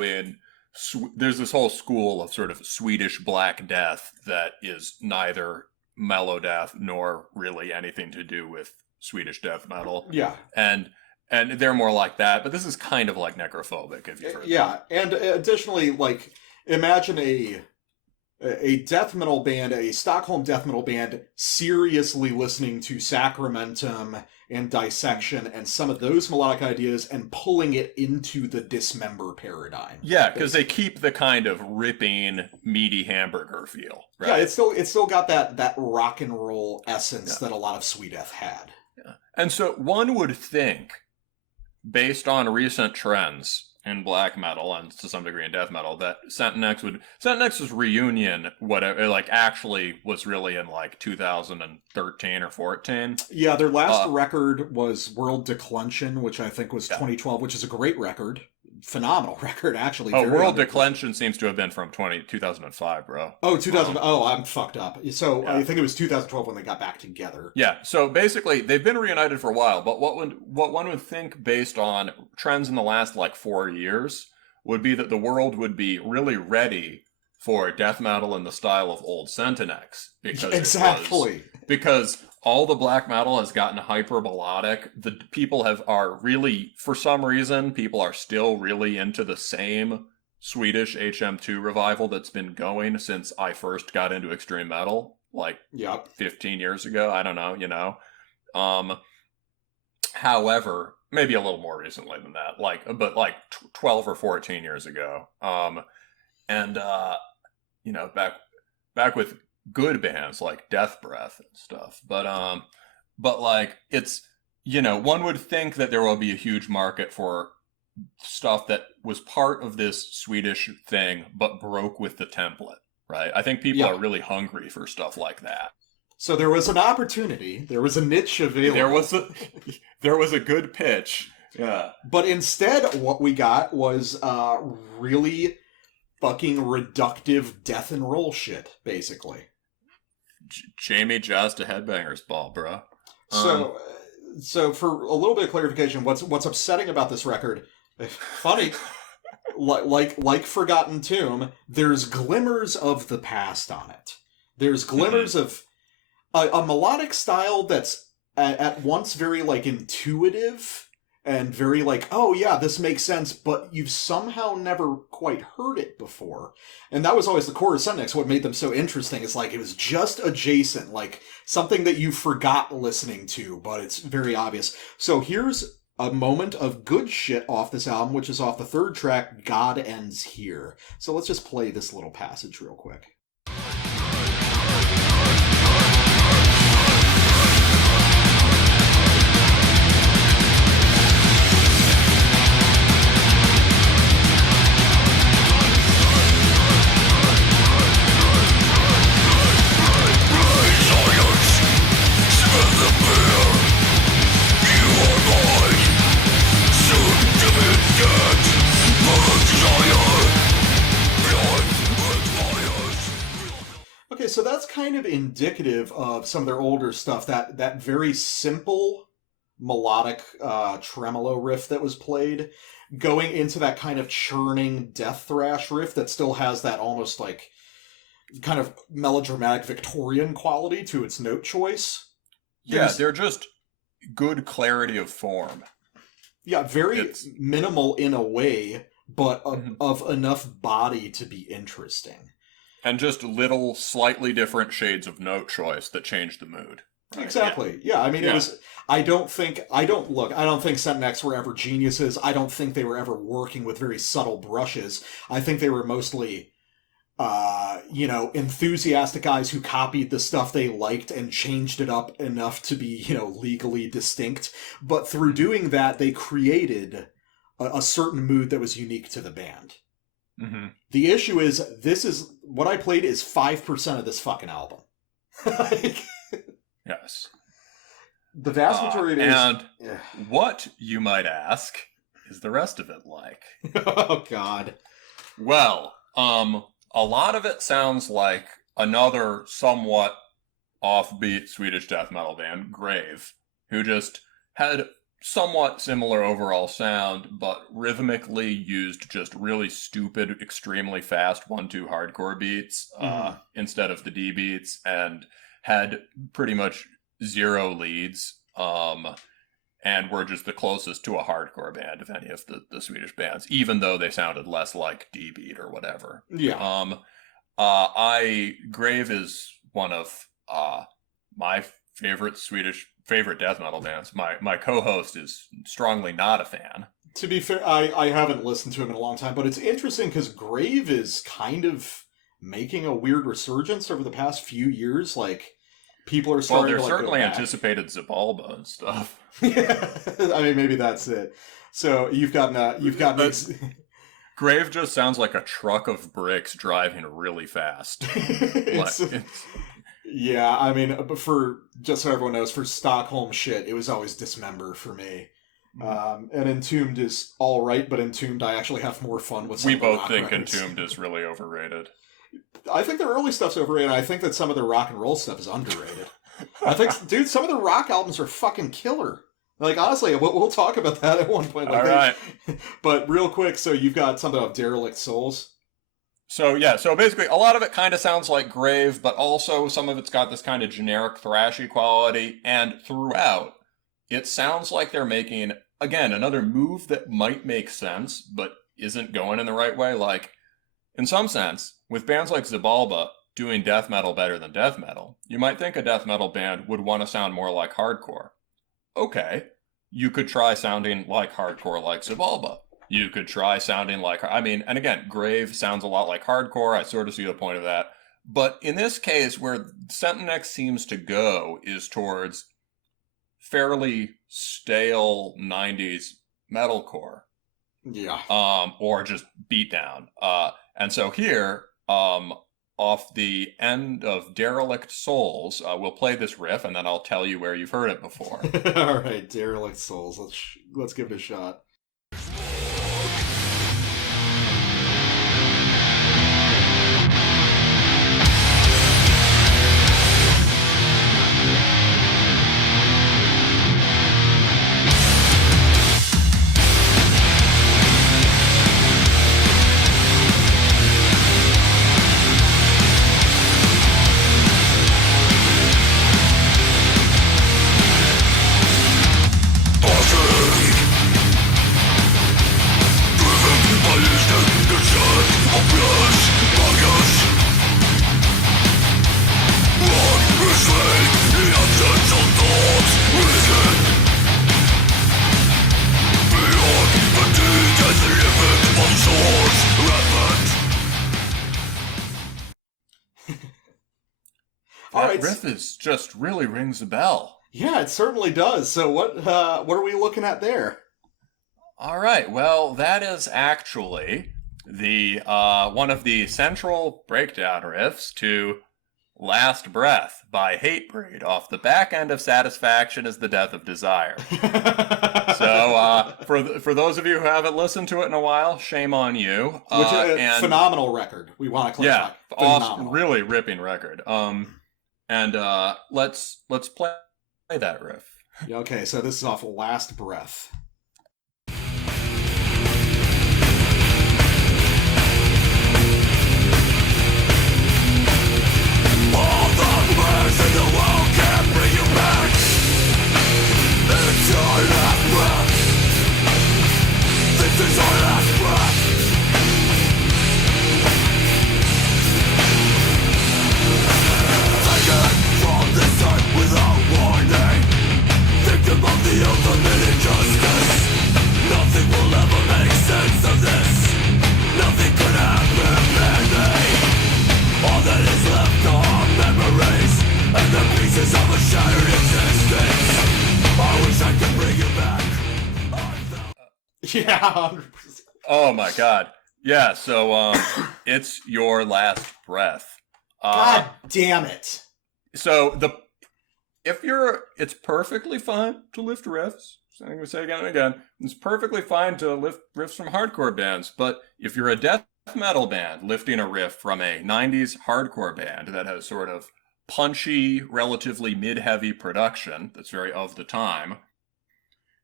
school of sort of Swedish black death that is neither mellow death nor really anything to do with Swedish death metal. Yeah. And they're more like that, but this is kind of like Necrophobic, if you've heard that. And additionally, like, imagine a death metal band, a Stockholm death metal band, seriously listening to Sacramentum and Dissection and some of those melodic ideas and pulling it into the Dismember paradigm. Yeah, because they keep the kind of ripping, meaty hamburger feel. Right? Yeah, it's still got that rock and roll essence that a lot of Sweet Death had. Yeah. And so one would think, based on recent trends in black metal and to some degree in death metal, that Centinex's reunion, actually was really in like 2013 or 14. Yeah, their last record was World Declension, which I think was 2012, which is a great record. Phenomenal record, actually. World Declension seems to have been from 2005, bro. Oh, 2000. I'm fucked up. So I think it was 2012 when they got back together. Yeah. So basically, they've been reunited for a while. But what one would think, based on trends in the last 4 years, would be that the world would be really ready for death metal in the style of old Centinex, because all the black metal has gotten hyper melodic. The people are really, for some reason, people are still really into the same Swedish HM2 revival that's been going since I first got into extreme metal, 15 years ago. I don't know, However, maybe a little more recently than that, 12 or 14 years ago. Back with good bands like Death Breath and stuff. But it's, one would think that there will be a huge market for stuff that was part of this Swedish thing, but broke with the template, right? I think people are really hungry for stuff like that. So there was an opportunity. There was a niche available. There was a good pitch. Yeah. But instead, what we got was really fucking reductive death and roll shit, basically. Jamie Just a headbanger's ball, bro. So for a little bit of clarification, what's upsetting about this record? Funny, like Forgotten Tomb, there's glimmers of the past on it. There's glimmers of a melodic style that's at once very intuitive and very oh yeah, this makes sense, but you've somehow never quite heard it before. And that was always the core of Centinex. What made them so interesting is it was just adjacent, something that you forgot listening to, but it's very obvious. So here's a moment of good shit off this album, which is off the third track, God Ends Here. So let's just play this little passage real quick. Okay, so that's kind of indicative of some of their older stuff, that very simple melodic tremolo riff that was played, going into that kind of churning death thrash riff that still has that almost kind of melodramatic Victorian quality to its note choice. They're just good clarity of form. Yeah, very minimal in a way, but of enough body to be interesting. And just little, slightly different shades of note choice that change the mood. Right? Exactly. Yeah. I mean, it was. I don't think Centinex were ever geniuses. I don't think they were ever working with very subtle brushes. I think they were mostly, enthusiastic guys who copied the stuff they liked and changed it up enough to be, legally distinct. But through doing that, they created a certain mood that was unique to the band. Mm-hmm. The issue is, what I played is 5% of this fucking album. Yes. The vast majority is... And what, you might ask, is the rest of it like? Oh, God. Well, a lot of it sounds like another somewhat offbeat Swedish death metal band, Grave, who just had somewhat similar overall sound, but rhythmically used just really stupid, extremely fast 1-2 hardcore beats instead of the D beats, and had pretty much zero leads, and were just the closest to a hardcore band of any of the Swedish bands, even though they sounded less like D beat or whatever. Yeah. Grave is one of my favorite death metal bands. My co-host is strongly not a fan. To be fair, I haven't listened to him in a long time, but it's interesting because Grave is kind of making a weird resurgence over the past few years. Like, people are starting to, certainly anticipated Xibalba and stuff. Yeah, I mean, maybe that's it. So you've got Grave just sounds like a truck of bricks driving really fast. Yeah, I mean, but for, just so everyone knows, for Stockholm shit, it was always Dismember for me. And Entombed is all right, but Entombed I actually have more fun with. We both think Entombed is really overrated. I think their early stuff's overrated. I think that some of their rock and roll stuff is underrated. I think, dude, some of the rock albums are fucking killer. Like, honestly, we'll talk about that at one point. Like, all right. But real quick, so you've got something of Derelict Souls. So basically a lot of it kind of sounds like Grave, but also some of it's got this kind of generic thrashy quality, and throughout, it sounds like they're making, again, another move that might make sense, but isn't going in the right way. Like, in some sense, with bands like Xibalba doing death metal better than death metal, you might think a death metal band would want to sound more like hardcore. Okay, you could try sounding like hardcore like Xibalba. You could try sounding like, and again, Grave sounds a lot like hardcore. I sort of see the point of that. But in this case, where Centinex seems to go is towards fairly stale 90s metalcore. Yeah. Or just beatdown. And so here, off the end of Derelict Souls, we'll play this riff, and then I'll tell you where you've heard it before. All right, Derelict Souls. Let's give it a shot. That riff just really rings a bell. Yeah, it certainly does. So what are we looking at there? All right. Well, that is actually the one of the central breakdown riffs to Last Breath by Hatebreed off the back end of Satisfaction is the Death of Desire. So for those of you who haven't listened to it in a while, shame on you. Which is a phenomenal record. We want to clarify. Yeah, awesome, really ripping record. And let's play that riff. Okay, so this is off Last Breath. All the words in the world can't bring you back. It's your last breath. This is your last breath. Yeah, 100%. Oh my god. Yeah, so it's your last breath. God damn it. So it's perfectly fine to lift riffs. I'm going to say again and again. It's perfectly fine to lift riffs from hardcore bands, but if you're a death metal band lifting a riff from a 90s hardcore band that has sort of punchy, relatively mid-heavy production that's very of the time,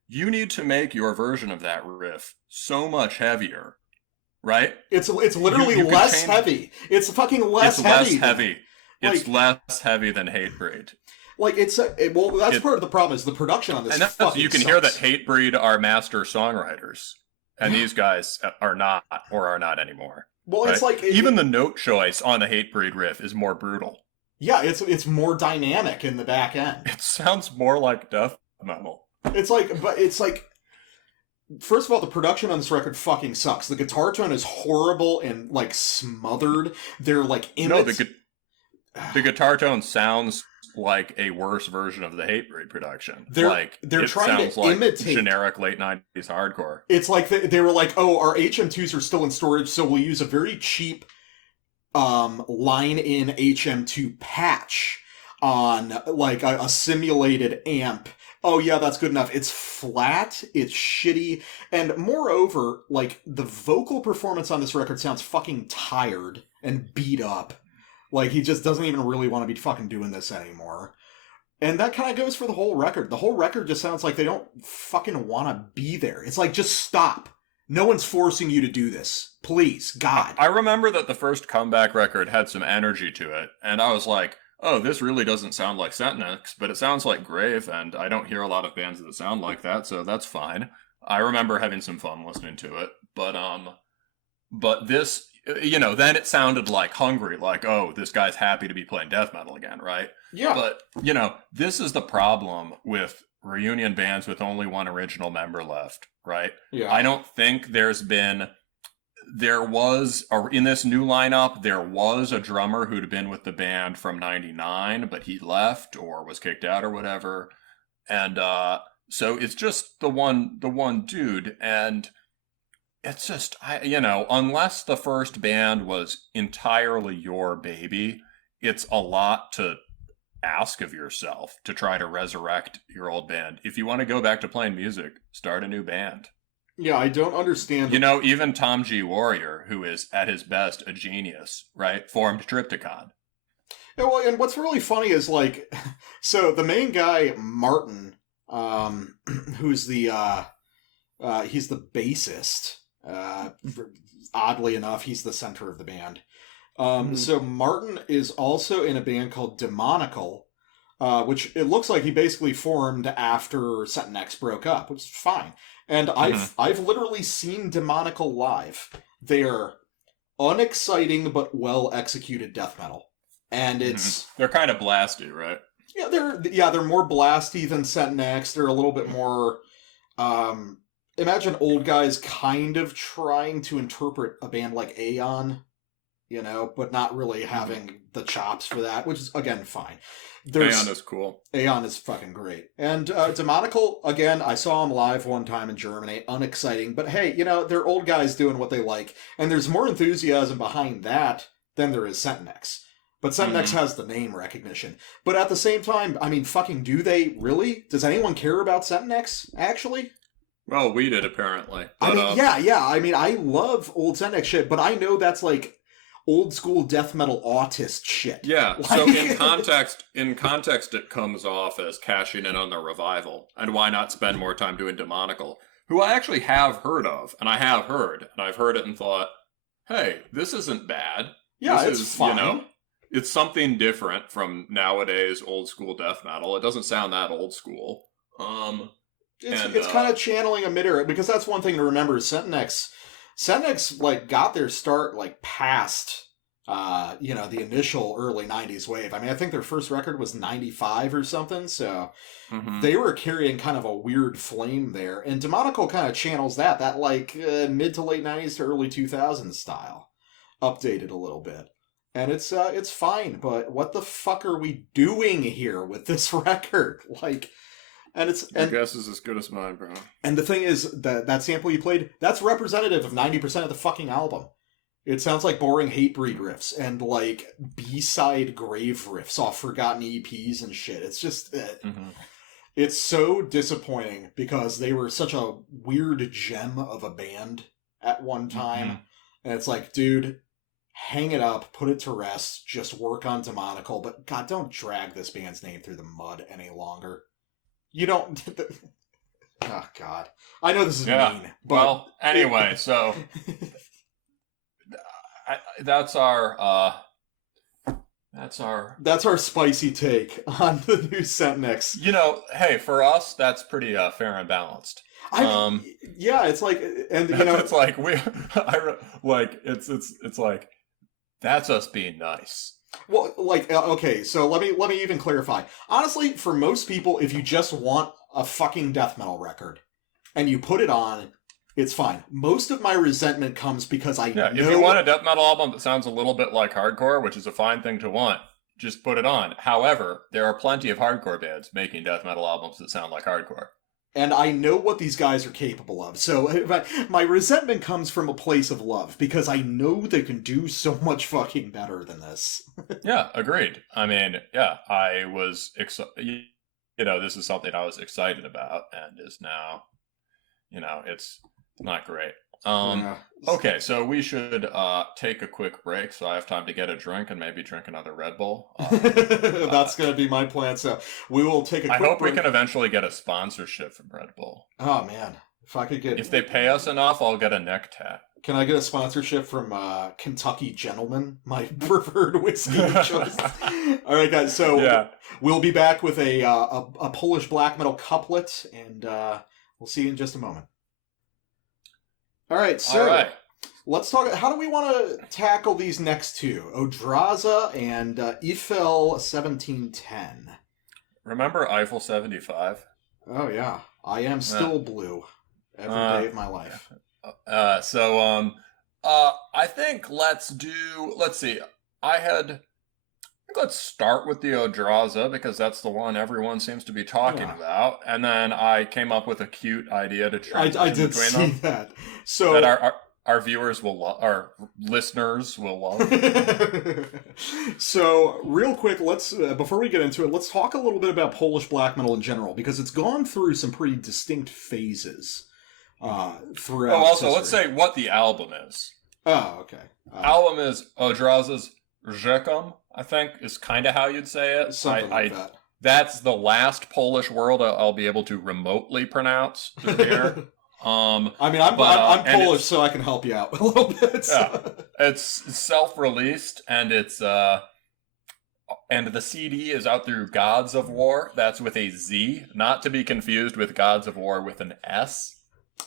you need to make your version of that riff so much heavier, right? It's literally you less heavy. It's fucking less heavy. Less heavy. It's less heavy than Hatebreed. Like, that's part of the problem is the production on this. And fucking you can sucks. hear that Hatebreed are master songwriters, and these guys are not anymore. Well, right? it's like even the note choice on the Hatebreed riff is more brutal. Yeah, it's more dynamic in the back end. It sounds more like death metal. It's like, first of all, the production on this record fucking sucks. The guitar tone is horrible and like smothered. They're like the guitar tone sounds like a worse version of the Hatebreed production. They're trying to imitate generic late 90s hardcore. It's like they were like, oh, our HM2s are still in storage, so we'll use a very cheap line in HM2 patch on like a simulated amp. Oh yeah, that's good enough. It's flat, it's shitty, and moreover, like the vocal performance on this record sounds fucking tired and beat up. Like, he just doesn't even really want to be fucking doing this anymore. And that kind of goes for the whole record. The whole record just sounds like they don't fucking want to be there. It's like, just stop. No one's forcing you to do this. Please, God. I remember that the first comeback record had some energy to it, and I was like, oh, this really doesn't sound like Centinex, but it sounds like Grave, and I don't hear a lot of bands that sound like that, so that's fine. I remember having some fun listening to it, but this... then it sounded like hungry, like, oh, this guy's happy to be playing death metal again, right? Yeah. But, this is the problem with reunion bands with only one original member left, right? Yeah. I don't think in this new lineup, there was a drummer who'd been with the band from 99, but he left or was kicked out or whatever. And so it's just the one dude, and... It's just, unless the first band was entirely your baby, it's a lot to ask of yourself to try to resurrect your old band. If you want to go back to playing music, start a new band. Yeah, I don't understand. Even Tom G. Warrior, who is at his best a genius, right, formed Triptychon. Yeah, well, and what's really funny is, like, so the main guy, Martin, who's he's the bassist. Oddly enough, he's the center of the band. So Martin is also in a band called Demonical, which it looks like he basically formed after Centinex broke up, which is fine. And I've literally seen Demonical live. They are unexciting but well executed death metal, and it's they're kind of blasty, right? Yeah, they're more blasty than Centinex. They're a little bit more. Imagine old guys kind of trying to interpret a band like Aeon, but not really having the chops for that, which is, again, fine. Aeon is cool. Aeon is fucking great. And Demonical, again, I saw him live one time in Germany. Unexciting. But hey, they're old guys doing what they like. And there's more enthusiasm behind that than there is Centinex. But Centinex has the name recognition. But at the same time, I mean, fucking do they really? Does anyone care about Centinex, actually? Well, we did, apparently. But, yeah. I mean, I love old Centinex shit, but I know that's like old school death metal autist shit. Yeah. So in context, it comes off as cashing in on the revival, and why not spend more time doing Demonical, who I actually have heard of, and I've heard it and thought, hey, this isn't bad. Yeah, this is fine. It's something different from nowadays old school death metal. It doesn't sound that old school. It's kind of channeling a mid-era, because that's one thing to remember. Centinex like got their start like past the initial early 90s wave. I mean, I think their first record was 95 or something, so they were carrying kind of a weird flame there. And Demonical kind of channels that like mid to late 90s to early 2000s style, updated a little bit. And it's fine, but what the fuck are we doing here with this record? Like, And Your guess is as good as mine, bro. And the thing is, that sample you played, that's representative of 90% of the fucking album. It sounds like boring Hatebreed riffs and, like, B-side grave riffs off forgotten EPs and shit. It's just... It's so disappointing because they were such a weird gem of a band at one time. And it's like, dude, hang it up, put it to rest, just work on Demonical. But, God, don't drag this band's name through the mud any longer. You don't... Oh, God. I know this is mean, but... Well, anyway, so... That's our spicy take on the new Centinex. You know, hey, for us, that's pretty fair and balanced. Yeah, it's like, and you know, it's like it's like that's us being nice. Well, like, okay, so let me even clarify. Honestly, for most people, if you just want a fucking death metal record and you put it on, it's fine. Most of my resentment comes because I know... If you want a death metal album that sounds a little bit like hardcore, which is a fine thing to want, just put it on. However, there are plenty of hardcore bands making death metal albums that sound like hardcore. And I know what these guys are capable of. So my resentment comes from a place of love, because I know they can do so much fucking better than this. Yeah, agreed. I mean, yeah, I was excited. You know, this is something I was excited about, and is now, you know, it's not great. Okay, so we should take a quick break so I have time to get a drink and maybe drink another Red Bull. That's going to be my plan. So we will take a quick break. I hope we can eventually get a sponsorship from Red Bull. Oh, man. If I could get... If they pay us enough, I'll get a neck tat. Can I get a sponsorship from Kentucky Gentleman, my preferred whiskey choice? All right, guys. So we'll be back with a Polish black metal couplet, and we'll see you in just a moment. All right, so let's talk. How do we want to tackle these next two? Odraza and Yfel 1710. Remember Eiffel 75? Oh, yeah. I am still blue every day of my life. I think let's see. Let's start with the Odraza, because that's the one everyone seems to be talking about. And then I came up with a cute idea to transition I did between see them. that. So that our viewers will love, our listeners will love. So, real quick, let's before we get into it, let's talk a little bit about Polish black metal in general, because it's gone through some pretty distinct phases throughout. Oh, also, let's say what the album is. Oh, okay. Album is Odraza's Rzezcom, I think, is kind of how you'd say it. Something like that. That's the last Polish word I'll be able to remotely pronounce here. I mean, I'm Polish, so I can help you out a little bit. Yeah, it's self-released, and it's and the CD is out through Gods of War. That's with a Z, not to be confused with Gods of War with an S.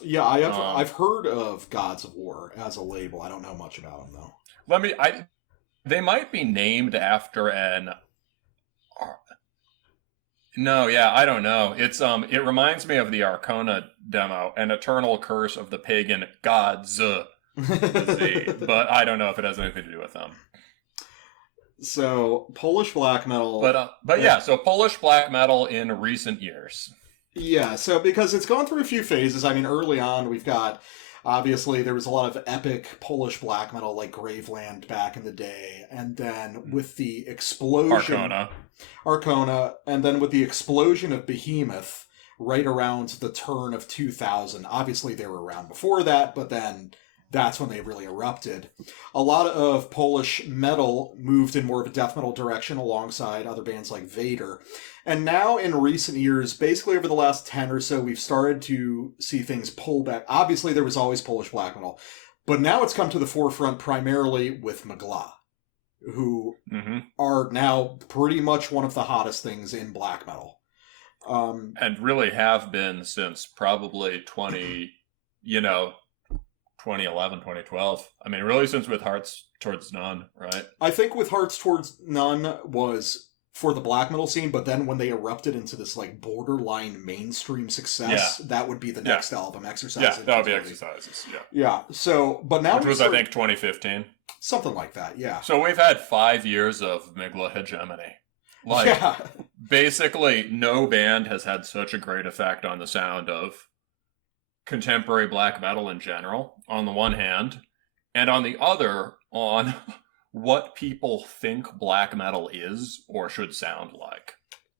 Yeah, I've heard of Gods of War as a label. I don't know much about them though. They might be named after an... No, yeah, I don't know. It's it reminds me of the Arcona demo, An Eternal Curse of the Pagan Gods. But I don't know if it has anything to do with them. So, Polish black metal... But yeah, so Polish black metal in recent years. Yeah, so because it's gone through a few phases. I mean, early on, we've got... Obviously, there was a lot of epic Polish black metal like Graveland back in the day. And then with the explosion... Arcona. And then with the explosion of Behemoth right around the turn of 2000. Obviously, they were around before that, but then that's when they really erupted. A lot of Polish metal moved in more of a death metal direction alongside other bands like Vader. And now in recent years, basically over the last 10 or so, we've started to see things pull back. Obviously, there was always Polish black metal, but now it's come to the forefront primarily with Mgla, who are now pretty much one of the hottest things in black metal. And really have been since probably 2011, 2012. I mean, really since With Hearts Towards None, right? I think With Hearts Towards None was for the black metal scene, but then when they erupted into this like borderline mainstream success, that would be the next album, Exercises. Yeah, that would be Exercises, Yeah, so, but now... Which was, I think, 2015. Something like that, yeah. So we've had 5 years of Mgla hegemony. Like, Yeah. basically, no band has had such a great effect on the sound of contemporary black metal in general, on the one hand, and on the other, on what people think black metal is or should sound like.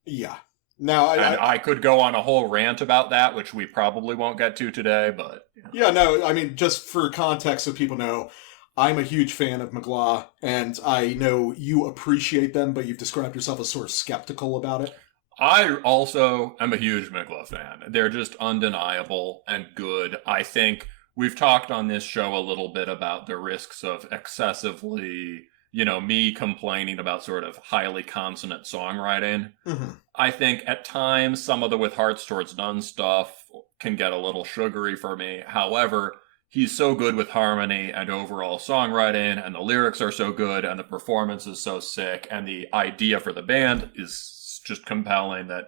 Yeah. Now, I could go on a whole rant about that, which we probably won't get to today, but... Yeah, no, I mean, just for context so people know, I'm a huge fan of Mgla, and I know you appreciate them, but you've described yourself as sort of skeptical about it. I also am a huge Mgla fan. They're just undeniable and good. I think we've talked on this show a little bit about the risks of excessively, me complaining about sort of highly consonant songwriting. Mm-hmm. I think at times some of the With Hearts Towards None stuff can get a little sugary for me. However, he's so good with harmony and overall songwriting, and the lyrics are so good, and the performance is so sick, and the idea for the band is just compelling that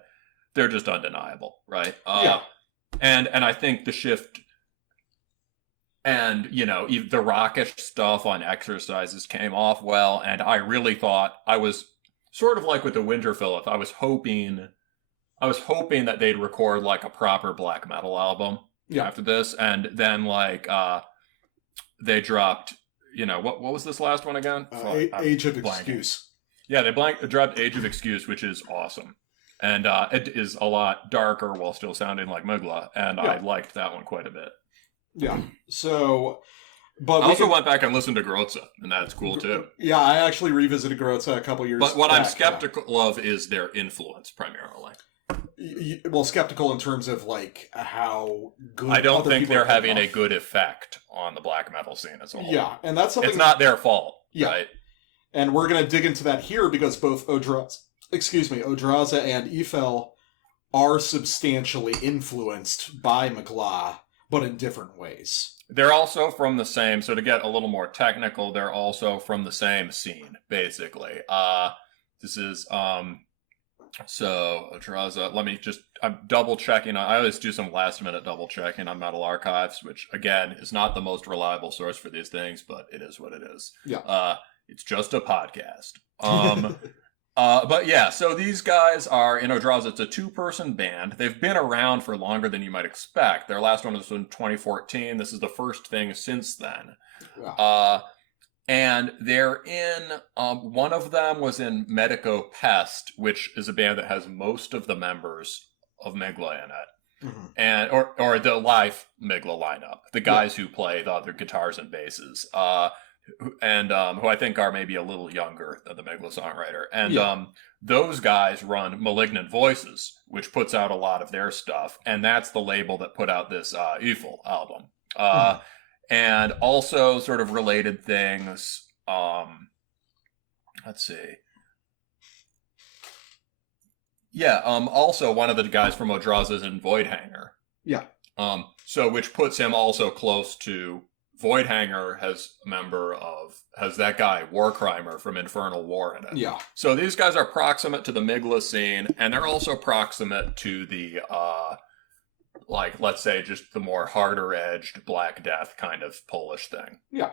they're just undeniable, right? Yeah. And I think the shift and, the rockish stuff on Exercises came off well, and I really thought, I was sort of like with the Winterfilleth, I was hoping that they'd record like a proper black metal album after this, and then they dropped, what was this last one again? Age of Excuse. Yeah, they dropped Age of Excuse, which is awesome. And it is a lot darker while still sounding like Mgla, and I liked that one quite a bit. Yeah, so... But I also went back and listened to Groza, and that's cool too. Yeah, I actually revisited Groza a couple years But what back, I'm skeptical of is their influence, primarily. Well, skeptical in terms of, how good... I don't other think people they're are having off. a good effect on the black metal scene as a whole. Yeah, and that's something... It's not their fault, right? And we're going to dig into that here because both Odraza and Yfel are substantially influenced by Mgla, but in different ways. They're also from the same, so to get a little more technical, they're also from the same scene, basically. This is, so Odraza, I'm double checking. I always do some last minute double checking on Metal Archives, which again is not the most reliable source for these things, but it is what it is. Yeah. It's just a podcast. But yeah, so these guys are in Odraza. It's a 2-person band. They've been around for longer than you might expect. Their last one was in 2014. This is the first thing since then. Wow. And they're in, one of them was in Medico Peste, which is a band that has most of the members of Mgla in it. Mm-hmm. And, or the live Mgla lineup, the guys who play the other guitars and basses. And who I think are maybe a little younger than the Mgla songwriter. And those guys run Malignant Voices, which puts out a lot of their stuff. And that's the label that put out this Yfel album. And also sort of related things. Let's see. Yeah, also one of the guys from Odraza is in Voidhanger. Yeah. So which puts him also close to... Voidhanger has that guy, Warcrimer from Infernal War in it. Yeah. So these guys are proximate to the Mgla scene, and they're also proximate to the, let's say, just the more harder-edged Black Death kind of Polish thing. Yeah.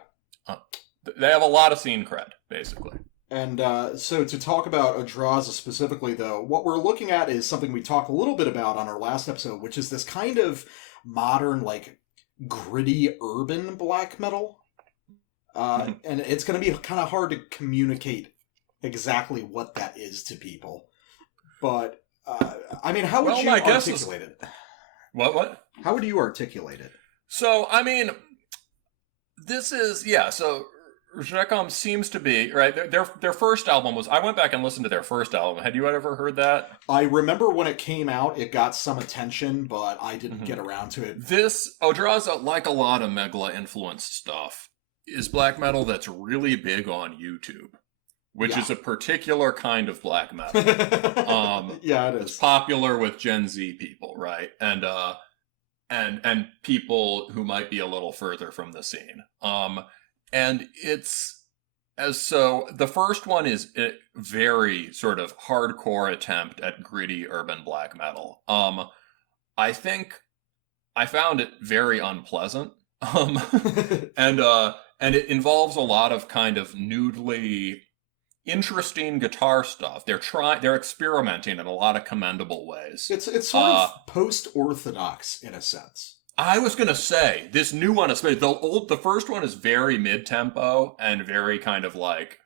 They have a lot of scene cred, basically. And so to talk about Odraza specifically, though, what we're looking at is something we talked a little bit about on our last episode, which is this kind of modern, gritty urban black metal. And it's going to be kind of hard to communicate exactly what that is to people. But, how would you articulate it? What? How would you articulate it? So, this is, so Rzezcom seems to be, right, their first album was, I went back and listened to their first album. Had you ever heard that? I remember when it came out, it got some attention, but I didn't get around to it. This, Odraza, like a lot of Mgla-influenced stuff, is black metal that's really big on YouTube, which is a particular kind of black metal. Yeah, it is. It's popular with Gen Z people, right? And people who might be a little further from the scene. And so the first one is a very sort of hardcore attempt at gritty urban black metal. I think I found it very unpleasant. And it involves a lot of kind of noodly interesting guitar stuff. They're experimenting in a lot of commendable ways. It's sort of post-orthodox in a sense. I was gonna say this new one, especially the first one is very mid-tempo and very kind of like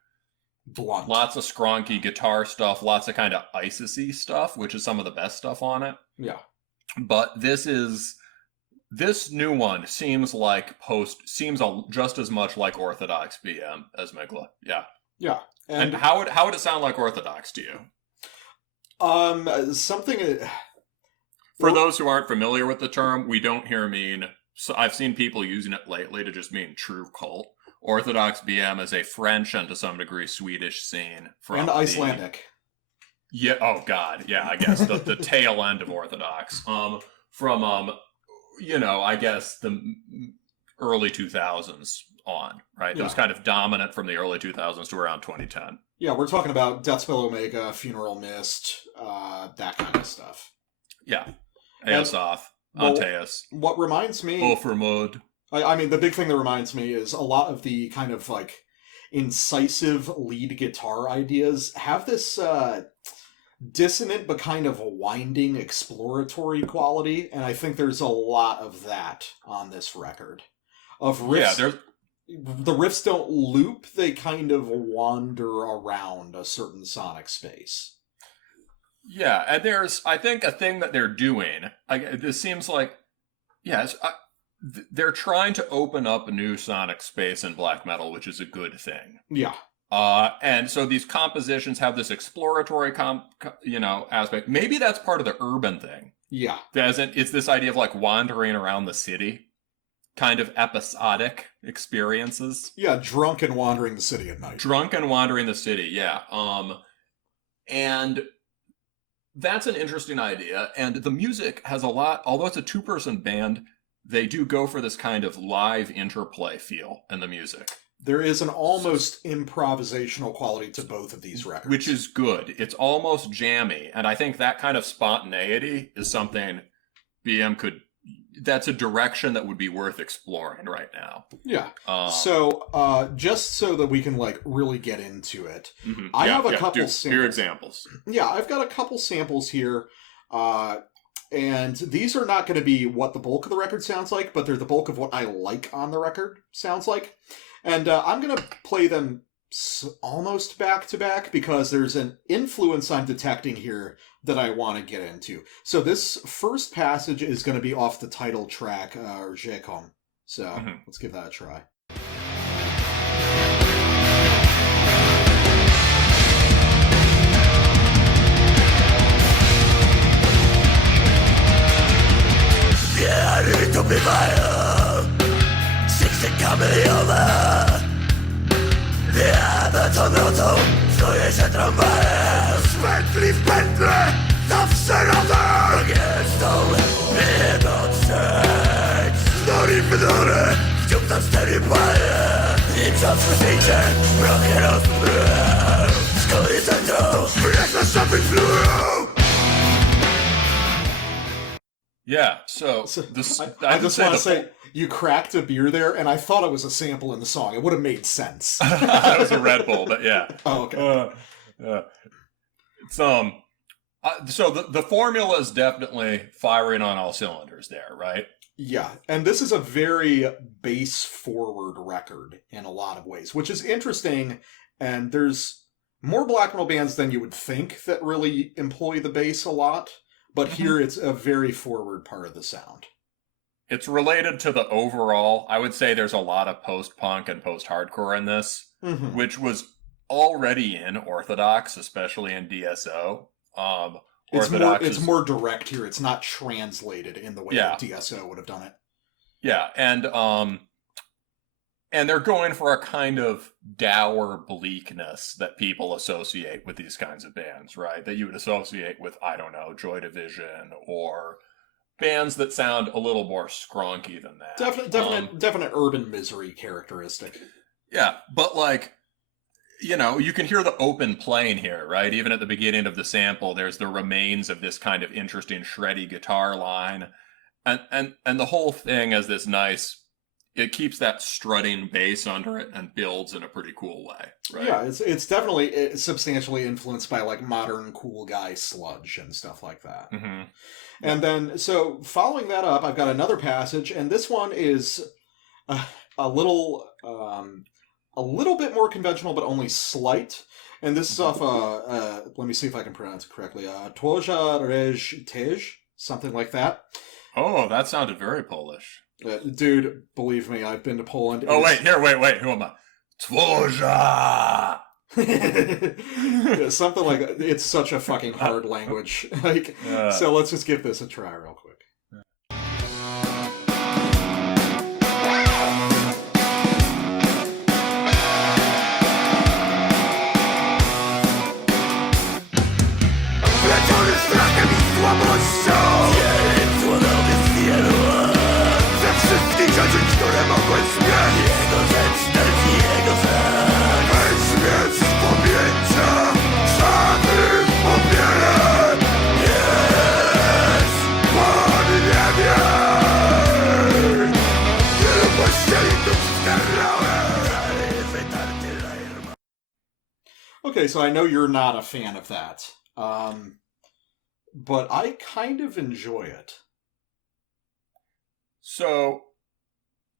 Blunt. lots of scronky guitar stuff, lots of kind of Isis-y stuff, which is some of the best stuff on it. Yeah. But this new one seems just as much like Orthodox BM as Mgla. Yeah. Yeah. And how would it sound like Orthodox to you? Something. For those who aren't familiar with the term, we don't here mean. So I've seen people using it lately to just mean true cult. Orthodox BM is a French and to some degry Swedish scene and Icelandic. Yeah. Oh God. Yeah. I guess the tail end of Orthodox. From I guess the early 2000s on, right? That was kind of dominant from the early 2000s to around 2010. Yeah, we're talking about Deathspell Omega, Funeral Mist, that kind of stuff. Yeah. Aeosoph, Antaeus. What reminds me... Ofermod. I mean, the big thing that reminds me is a lot of the kind of, like, incisive lead guitar ideas have this dissonant but kind of winding exploratory quality, and I think there's a lot of that on this record. Of riffs... Yeah, the riffs don't loop, they kind of wander around a certain sonic space. Yeah, and there's, I think, a thing that they're doing. This seems like, they're trying to open up a new sonic space in black metal, which is a good thing. Yeah. And so these compositions have this exploratory, aspect. Maybe that's part of the urban thing. Yeah. It's this idea of like wandering around the city, kind of episodic experiences. Yeah, drunk and wandering the city at night. Drunk and wandering the city, yeah. And that's an interesting idea. And the music has a lot, although it's a two-person band, they do go for this kind of live interplay feel in the music. There is an almost improvisational quality to both of these records. Which is good. It's almost jammy. And I think that kind of spontaneity is something BM that's a direction that would be worth exploring right now. Yeah. So, just so that we can, like, really get into it, I have a couple samples. Here are examples. Yeah, I've got a couple samples here. And these are not going to be what the bulk of the record sounds like, but they're the bulk of what I like on the record sounds like. And I'm going to play them almost back to back because there's an influence I'm detecting here that I want to get into. So this first passage is going to be off the title track, Rzezcom. So let's give that a try. Yeah, I need to be fire. 16 coming over. Ja, to nocą czuję się tramwajem. Spętli w pętle, zawsze razem. Jest to nie dotrzeć. Znori wydorę, wciąż za 4 paje. I czas życie, rokie rozbrę. Szkoły centrum, jak na shopping floor. Yeah, so I just want to say, you cracked a beer there, and I thought it was a sample in the song. It would have made sense. That was a Red Bull, but yeah. Oh, okay. It's so the formula is definitely firing on all cylinders there, right? Yeah, and this is a very bass-forward record in a lot of ways, which is interesting, and there's more black metal bands than you would think that really employ the bass a lot. But here it's a very forward part of the sound. It's related to the overall. I would say there's a lot of post-punk and post-hardcore in this, which was already in Orthodox, especially in DSO. It's more direct here. It's not translated in the way that DSO would have done it. Yeah, and they're going for a kind of dour bleakness that people associate with these kinds of bands, right? That you would associate with, I don't know, Joy Division or bands that sound a little more skronky than that. Definite urban misery characteristic. Yeah, but like, you can hear the open plane here, right? Even at the beginning of the sample, there's the remains of this kind of interesting shreddy guitar line. And the whole thing has this nice it keeps that strutting bass under it and builds in a pretty cool way, right? Yeah, it's definitely substantially influenced by like modern cool guy sludge and stuff like that. Mm-hmm. And then, so following that up, I've got another passage, and this one is a little bit more conventional, but only slight. And this is off, let me see if I can pronounce it correctly, Twoja Rej Tej, something like that. Oh, that sounded very Polish. Dude, believe me, I've been to Poland. Oh, wait, who am I? Twoja! Yeah, something like that. It's such a fucking hard language. Like, so let's just give this a try real quick. Okay, so I know you're not a fan of that, but I kind of enjoy it. So,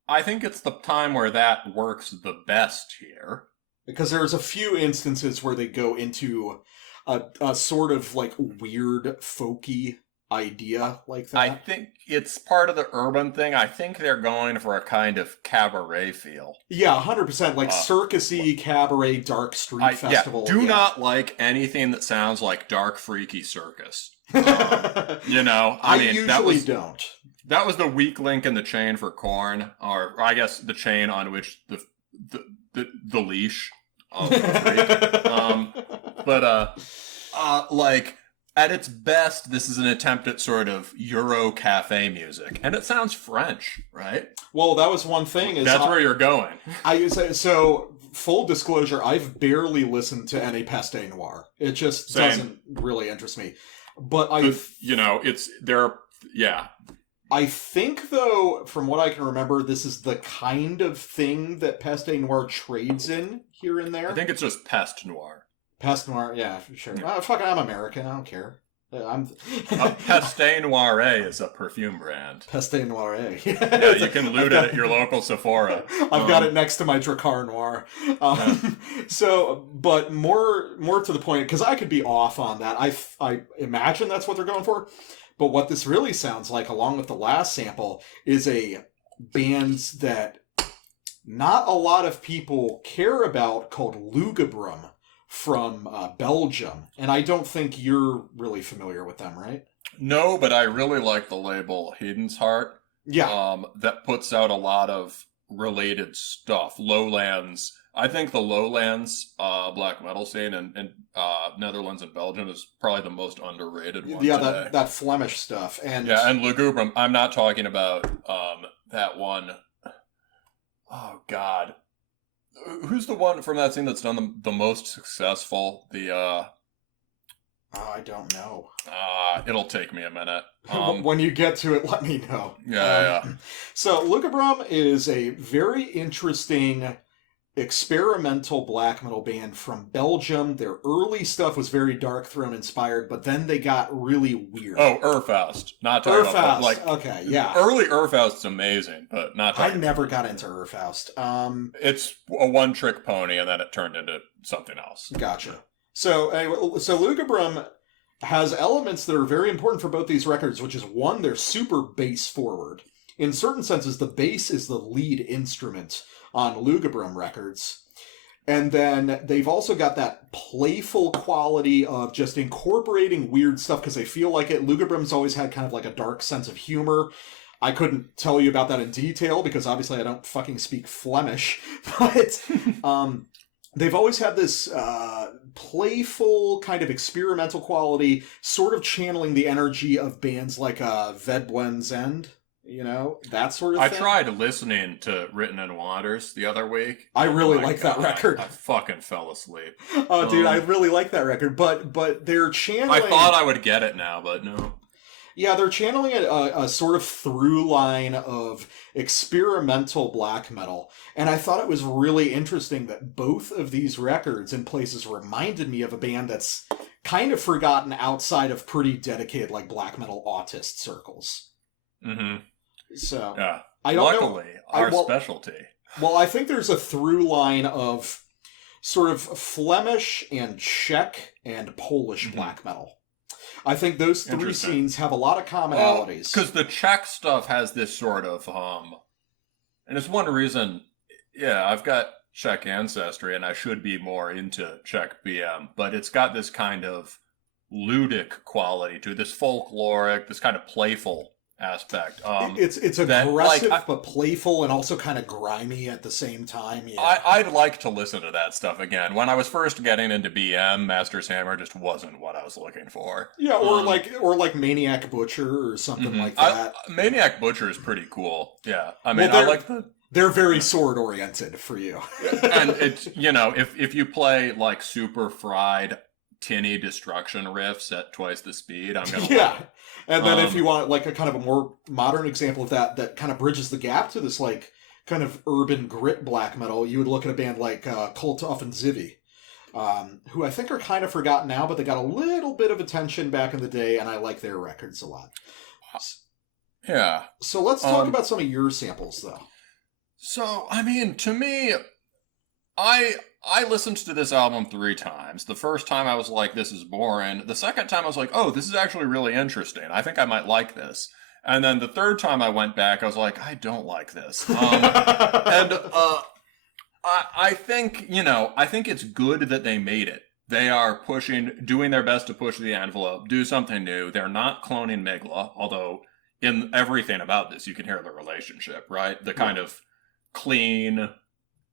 I think it's the time where that works the best here. Because there's a few instances where they go into a sort of like weird folky idea like that. I think it's part of the urban thing. I think they're going for a kind of cabaret feel. Yeah, 100%. Like circusy, cabaret, dark street festival. Do not like anything that sounds like dark, freaky circus. You know, I mean, usually don't. That was the weak link in the chain for Korn, or I guess the chain on which the leash of the freak. Like, at its best, this is an attempt at sort of Euro cafe music, and it sounds French, right? Well, that was one thing. That's where you're going. So, full disclosure, I've barely listened to any Peste Noire. It just doesn't really interest me. But I think, though, from what I can remember, this is the kind of thing that Peste Noire trades in here and there. I think it's just Peste Noire. Peste Noire, yeah, for sure. Fucking, I'm American. I don't care. Peste Noire is a perfume brand. Peste Noire. Yeah, you can loot it at your local Sephora. I've got it next to my Dracar Noir. So, but more to the point, because I could be off on that. I imagine that's what they're going for. But what this really sounds like, along with the last sample, is a band that not a lot of people care about called Lugubrum from Belgium. And I don't think you're really familiar with them, right? No, but I really like the label Hayden's Heart. Yeah. That puts out a lot of related stuff. Lowlands. I think the Lowlands black metal scene in Netherlands and Belgium is probably the most underrated one. Yeah, that Flemish stuff. And Lugubrum. I'm not talking about that one. Oh, God. Who's the one from that scene that's done the most successful? I don't know. It'll take me a minute. When you get to it, let me know. Yeah. So, Lugubrum is a very interesting experimental black metal band from Belgium. Their early stuff was very Dark Throne inspired, but then they got really weird. Oh, Urfaust. Not talking about like okay, yeah. Early Urfaust's amazing, but not talking I never got into Urfaust. It's a one-trick pony, and then it turned into something else. Gotcha. So Lugubrum has elements that are very important for both these records, which is one, they're super bass forward. In certain senses, the bass is the lead instrument on Lugubrum records. And then they've also got that playful quality of just incorporating weird stuff because they feel like it. Lugubrum's always had kind of like a dark sense of humor. I couldn't tell you about that in detail because obviously I don't fucking speak Flemish. But they've always had this playful kind of experimental quality, sort of channeling the energy of bands like Vedblen's End. You know, that sort of thing. I tried listening to Written in Waters the other week. I really like that record. I fucking fell asleep. Oh, dude, I really like that record. But they're channeling... I thought I would get it now, but no. Yeah, they're channeling a sort of through line of experimental black metal. And I thought it was really interesting that both of these records in places reminded me of a band that's kind of forgotten outside of pretty dedicated, like, black metal autist circles. Mm-hmm. So, Yeah. I don't Luckily, know. our specialty. Well, I think there's a through line of sort of Flemish and Czech and Polish black metal. I think those three scenes have a lot of commonalities. Because the Czech stuff has this sort of, and it's one reason, yeah, I've got Czech ancestry and I should be more into Czech BM, but it's got this kind of ludic quality to it, this folkloric, this kind of playful aspect. It's aggressive, like, but playful and also kind of grimy at the same time. Yeah. I'd like to listen to that stuff again. When I was first getting into BM, Master's Hammer just wasn't what I was looking for. Yeah, or like Maniac Butcher or something like that. Maniac Butcher is pretty cool. Yeah, I mean, I like the. They're very sword oriented for you. And it's, you know, if you play like super fried tinny destruction riffs at twice the speed, I'm gonna love it. And then if you want like a kind of a more modern example of that kind of bridges the gap to this like kind of urban grit black metal, you would look at a band like Cult Offensivi, who I think are kind of forgotten now, but they got a little bit of attention back in the day, and I like their records a lot. Yeah. So let's talk about some of your samples, though. So, I mean, to me, I listened to this album 3 times. The first time I was like, this is boring. The second time I was like, oh, this is actually really interesting. I think I might like this. And then the third time I went back, I was like, I don't like this. I think, you know, I think it's good that they made it. They are doing their best to push the envelope, do something new. They're not cloning Mgla, although in everything about this, you can hear the relationship, right? The kind of clean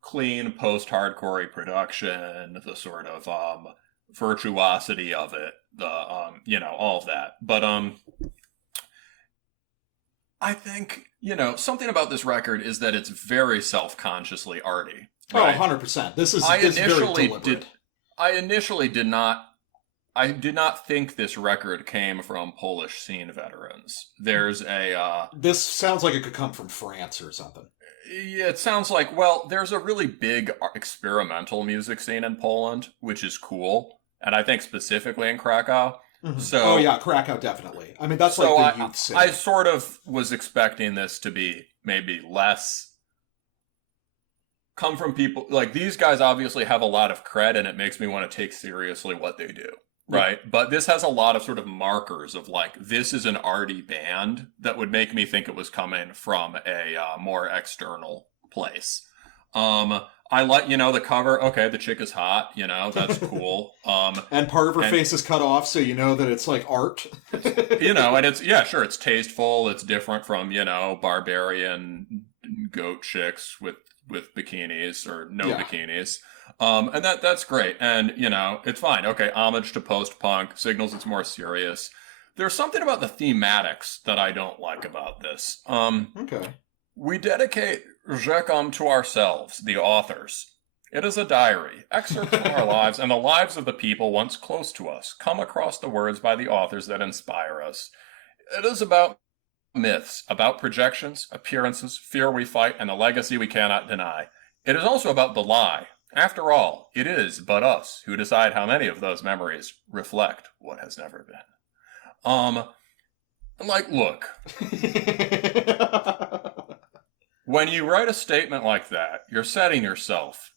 post-hardcore production, the sort of virtuosity of it, the you know, all of that. But I think, you know, something about this record is that it's very self-consciously arty. Right? Oh, 100%. This is very deliberate. I initially did not think this record came from Polish scene veterans. There's a this sounds like it could come from France or something. Yeah, it sounds like, well, there's a really big experimental music scene in Poland, which is cool. And I think specifically in Krakow. Mm-hmm. So, oh, yeah, Krakow, definitely. I mean, that's like the youth scene. I sort of was expecting this to be maybe less come from people. Like, these guys obviously have a lot of cred, and it makes me want to take seriously what they do. Right. Yeah. But this has a lot of sort of markers of like, this is an arty band that would make me think it was coming from a more external place. I like, you know, the cover. Okay. The chick is hot, you know, that's cool. And part of her face is cut off. So, you know, that it's like art, you know, and it's, yeah, sure. It's tasteful. It's different from, you know, barbarian goat chicks with bikinis or no bikinis. And that's great. And, you know, it's fine. Okay, homage to post-punk, signals it's more serious. There's something about the thematics that I don't like about this. Okay. We dedicate Rzezcom to ourselves, the authors. It is a diary, excerpts from our lives and the lives of the people once close to us, come across the words by the authors that inspire us. It is about myths, about projections, appearances, fear we fight, and the legacy we cannot deny. It is also about the lie. After all, it is but us who decide how many of those memories reflect what has never been. Like, look. When you write a statement like that, you're setting yourself.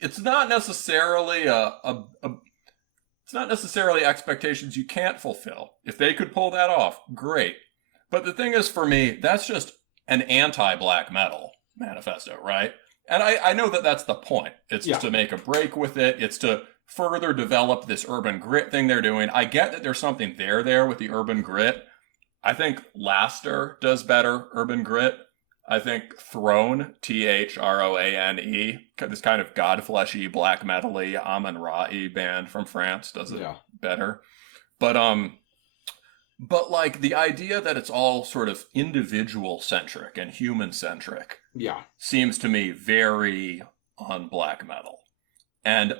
It's not necessarily it's not necessarily expectations you can't fulfill. If they could pull that off, great. But the thing is, for me, that's just an anti-black metal manifesto, right? And I know that that's the point. It's to make a break with it. It's to further develop this urban grit thing they're doing. I get that there's something there with the urban grit. I think Laster does better urban grit. I think Throne, Throane, this kind of godfleshy, black metal-y, Amon-Ra-y band from France does it better. But like the idea that it's all sort of individual-centric and human-centric seems to me very on black metal. And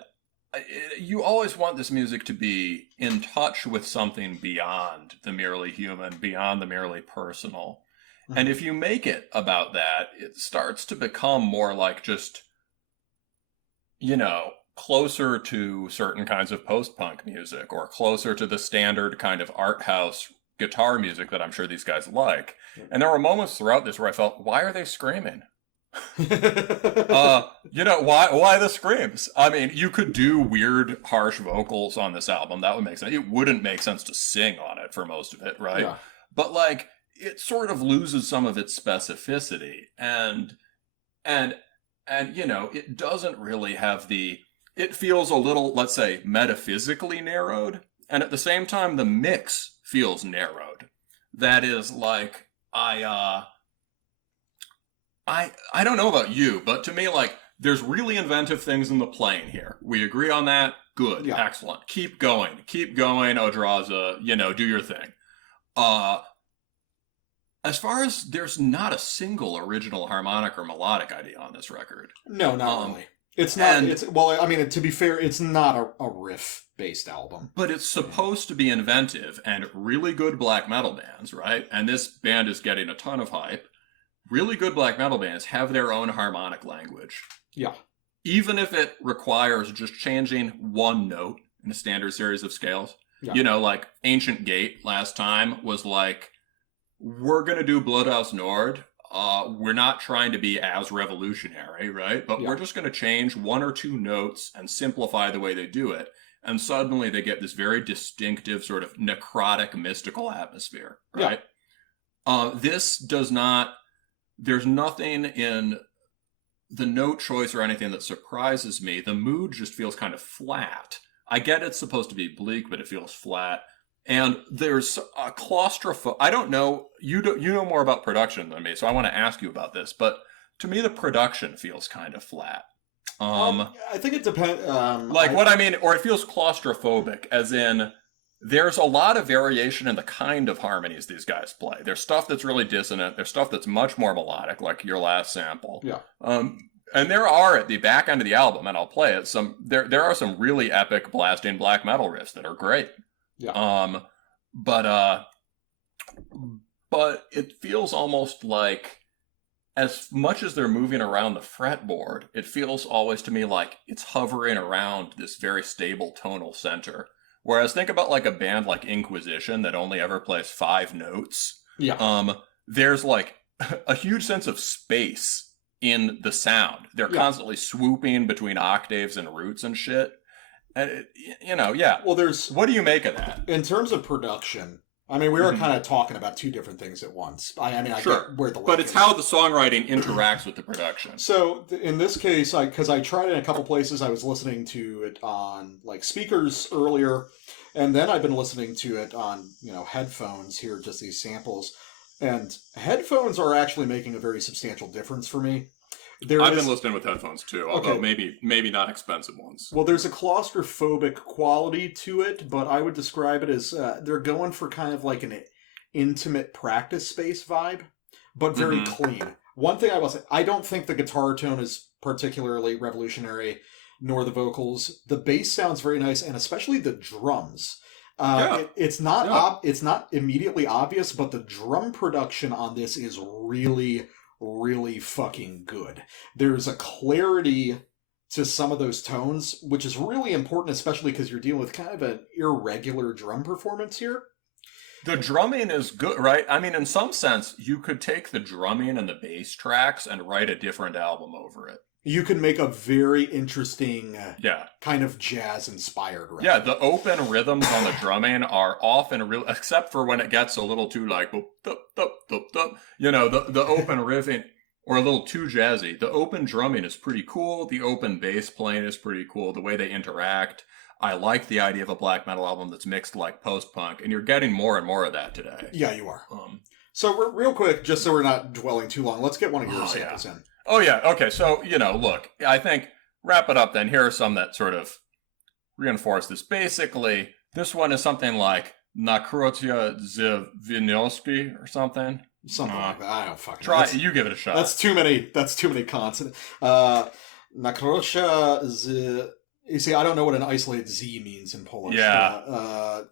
you always want this music to be in touch with something beyond the merely human, beyond the merely personal. Mm-hmm. And if you make it about that, it starts to become more like just, closer to certain kinds of post-punk music, or closer to the standard kind of art house guitar music that I'm sure these guys like. And there were moments throughout this where I felt, why are they screaming? Why the screams? I mean, you could do weird, harsh vocals on this album. That would make sense. It wouldn't make sense to sing on it for most of it, right? Yeah. But like, it sort of loses some of its specificity, and it doesn't really have it feels a little, let's say, metaphysically narrowed, and at the same time, the mix feels narrowed. That is, like, I don't know about you, but to me, like, there's really inventive things in the playing here. We agree on that? Good. Yeah. Excellent. Keep going, Odraza, do your thing. As far as, there's not a single original harmonic or melodic idea on this record. No, not really. It's not, to be fair, it's not a riff-based album. But it's supposed to be inventive, and really good black metal bands, right? And this band is getting a ton of hype. Really good black metal bands have their own harmonic language. Yeah. Even if it requires just changing one note in a standard series of scales. Yeah. Like Ancient Gate last time was like, we're going to do Bloodhouse Nord. We're not trying to be as revolutionary, right? But we're just going to change one or two notes and simplify the way they do it. And suddenly they get this very distinctive sort of necrotic, mystical atmosphere, right? Yeah. This does not... There's nothing in the note choice or anything that surprises me. The mood just feels kind of flat. I get it's supposed to be bleak, but it feels flat. And there's a claustrophobic... I don't know. You know more about production than me, so I want to ask you about this. But to me, the production feels kind of flat. I think it depends... or it feels claustrophobic, as in... There's a lot of variation in the kind of harmonies these guys play. There's stuff that's really dissonant. There's stuff that's much more melodic, like your last sample. Yeah. And there are, at the back end of the album, and I'll play it, there are some really epic blasting black metal riffs that are great. Yeah. But it feels almost like, as much as they're moving around the fretboard, it feels always to me like it's hovering around this very stable tonal center. Whereas think about like a band like Inquisition that only ever plays 5 notes. Yeah. There's like a huge sense of space in the sound. They're constantly swooping between octaves and roots and shit. And Well, what do you make of that? In terms of production, I mean, we were kind of talking about two different things at once. I get where the but it's how the songwriting interacts with the production. So in this case, because I tried it in a couple places, I was listening to it on like speakers earlier, and then I've been listening to it on headphones here, just these samples, and headphones are actually making a very substantial difference for me. I've been listening with headphones too, although maybe not expensive ones. Well, there's a claustrophobic quality to it, but I would describe it as they're going for kind of like an intimate practice space vibe, but very clean. One thing I will say, I don't think the guitar tone is particularly revolutionary, nor the vocals. The bass sounds very nice, and especially the drums. It's not immediately obvious, but the drum production on this is really fucking good. There's a clarity to some of those tones, which is really important, especially because you're dealing with kind of an irregular drum performance here. The drumming is good, right? I mean, in some sense, you could take the drumming and the bass tracks and write a different album over it. You can make a very interesting kind of jazz-inspired record. Yeah, the open rhythms on the drumming are often real, except for when it gets a little too like, the open riffing, or a little too jazzy. The open drumming is pretty cool. The open bass playing is pretty cool. The way they interact. I like the idea of a black metal album that's mixed like post-punk, and you're getting more and more of that today. Yeah, you are. So real quick, just so we're not dwelling too long, let's get one of your samples in. Oh, yeah. Okay. So, look, I think wrap it up then. Here are some that sort of reinforce this. Basically, this one is something like Nakrotia Zvinowski or something. Something like that. I don't fucking know. You give it a shot. That's too many consonants. Nakrotia You see, I don't know what an isolated Z means in Polish. Yeah.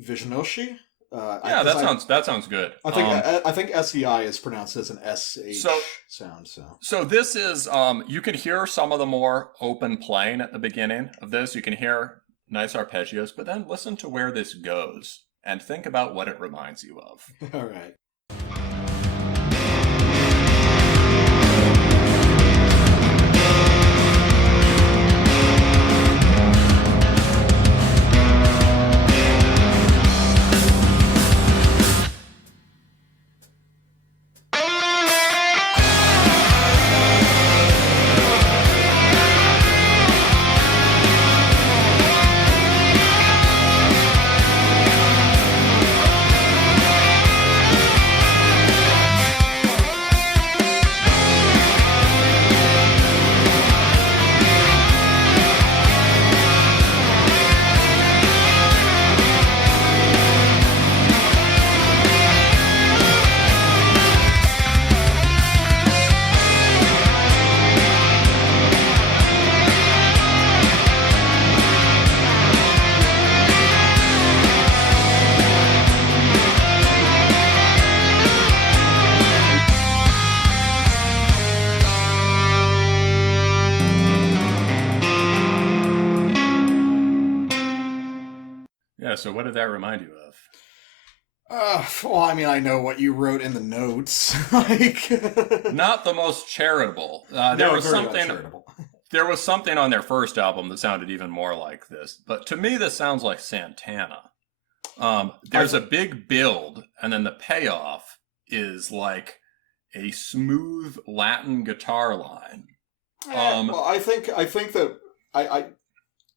Vizhnoshi? That sounds good. I think SEI is pronounced as an SH sound. So this is you can hear some of the more open playing at the beginning of this. You can hear nice arpeggios, but then listen to where this goes and think about what it reminds you of. All right. So what did that remind you of? Well, I mean, I know what you wrote in the notes. Like, not the most charitable. There was something on their first album that sounded even more like this. But to me, this sounds like Santana. There's a big build, and then the payoff is like a smooth Latin guitar line. Well, I think that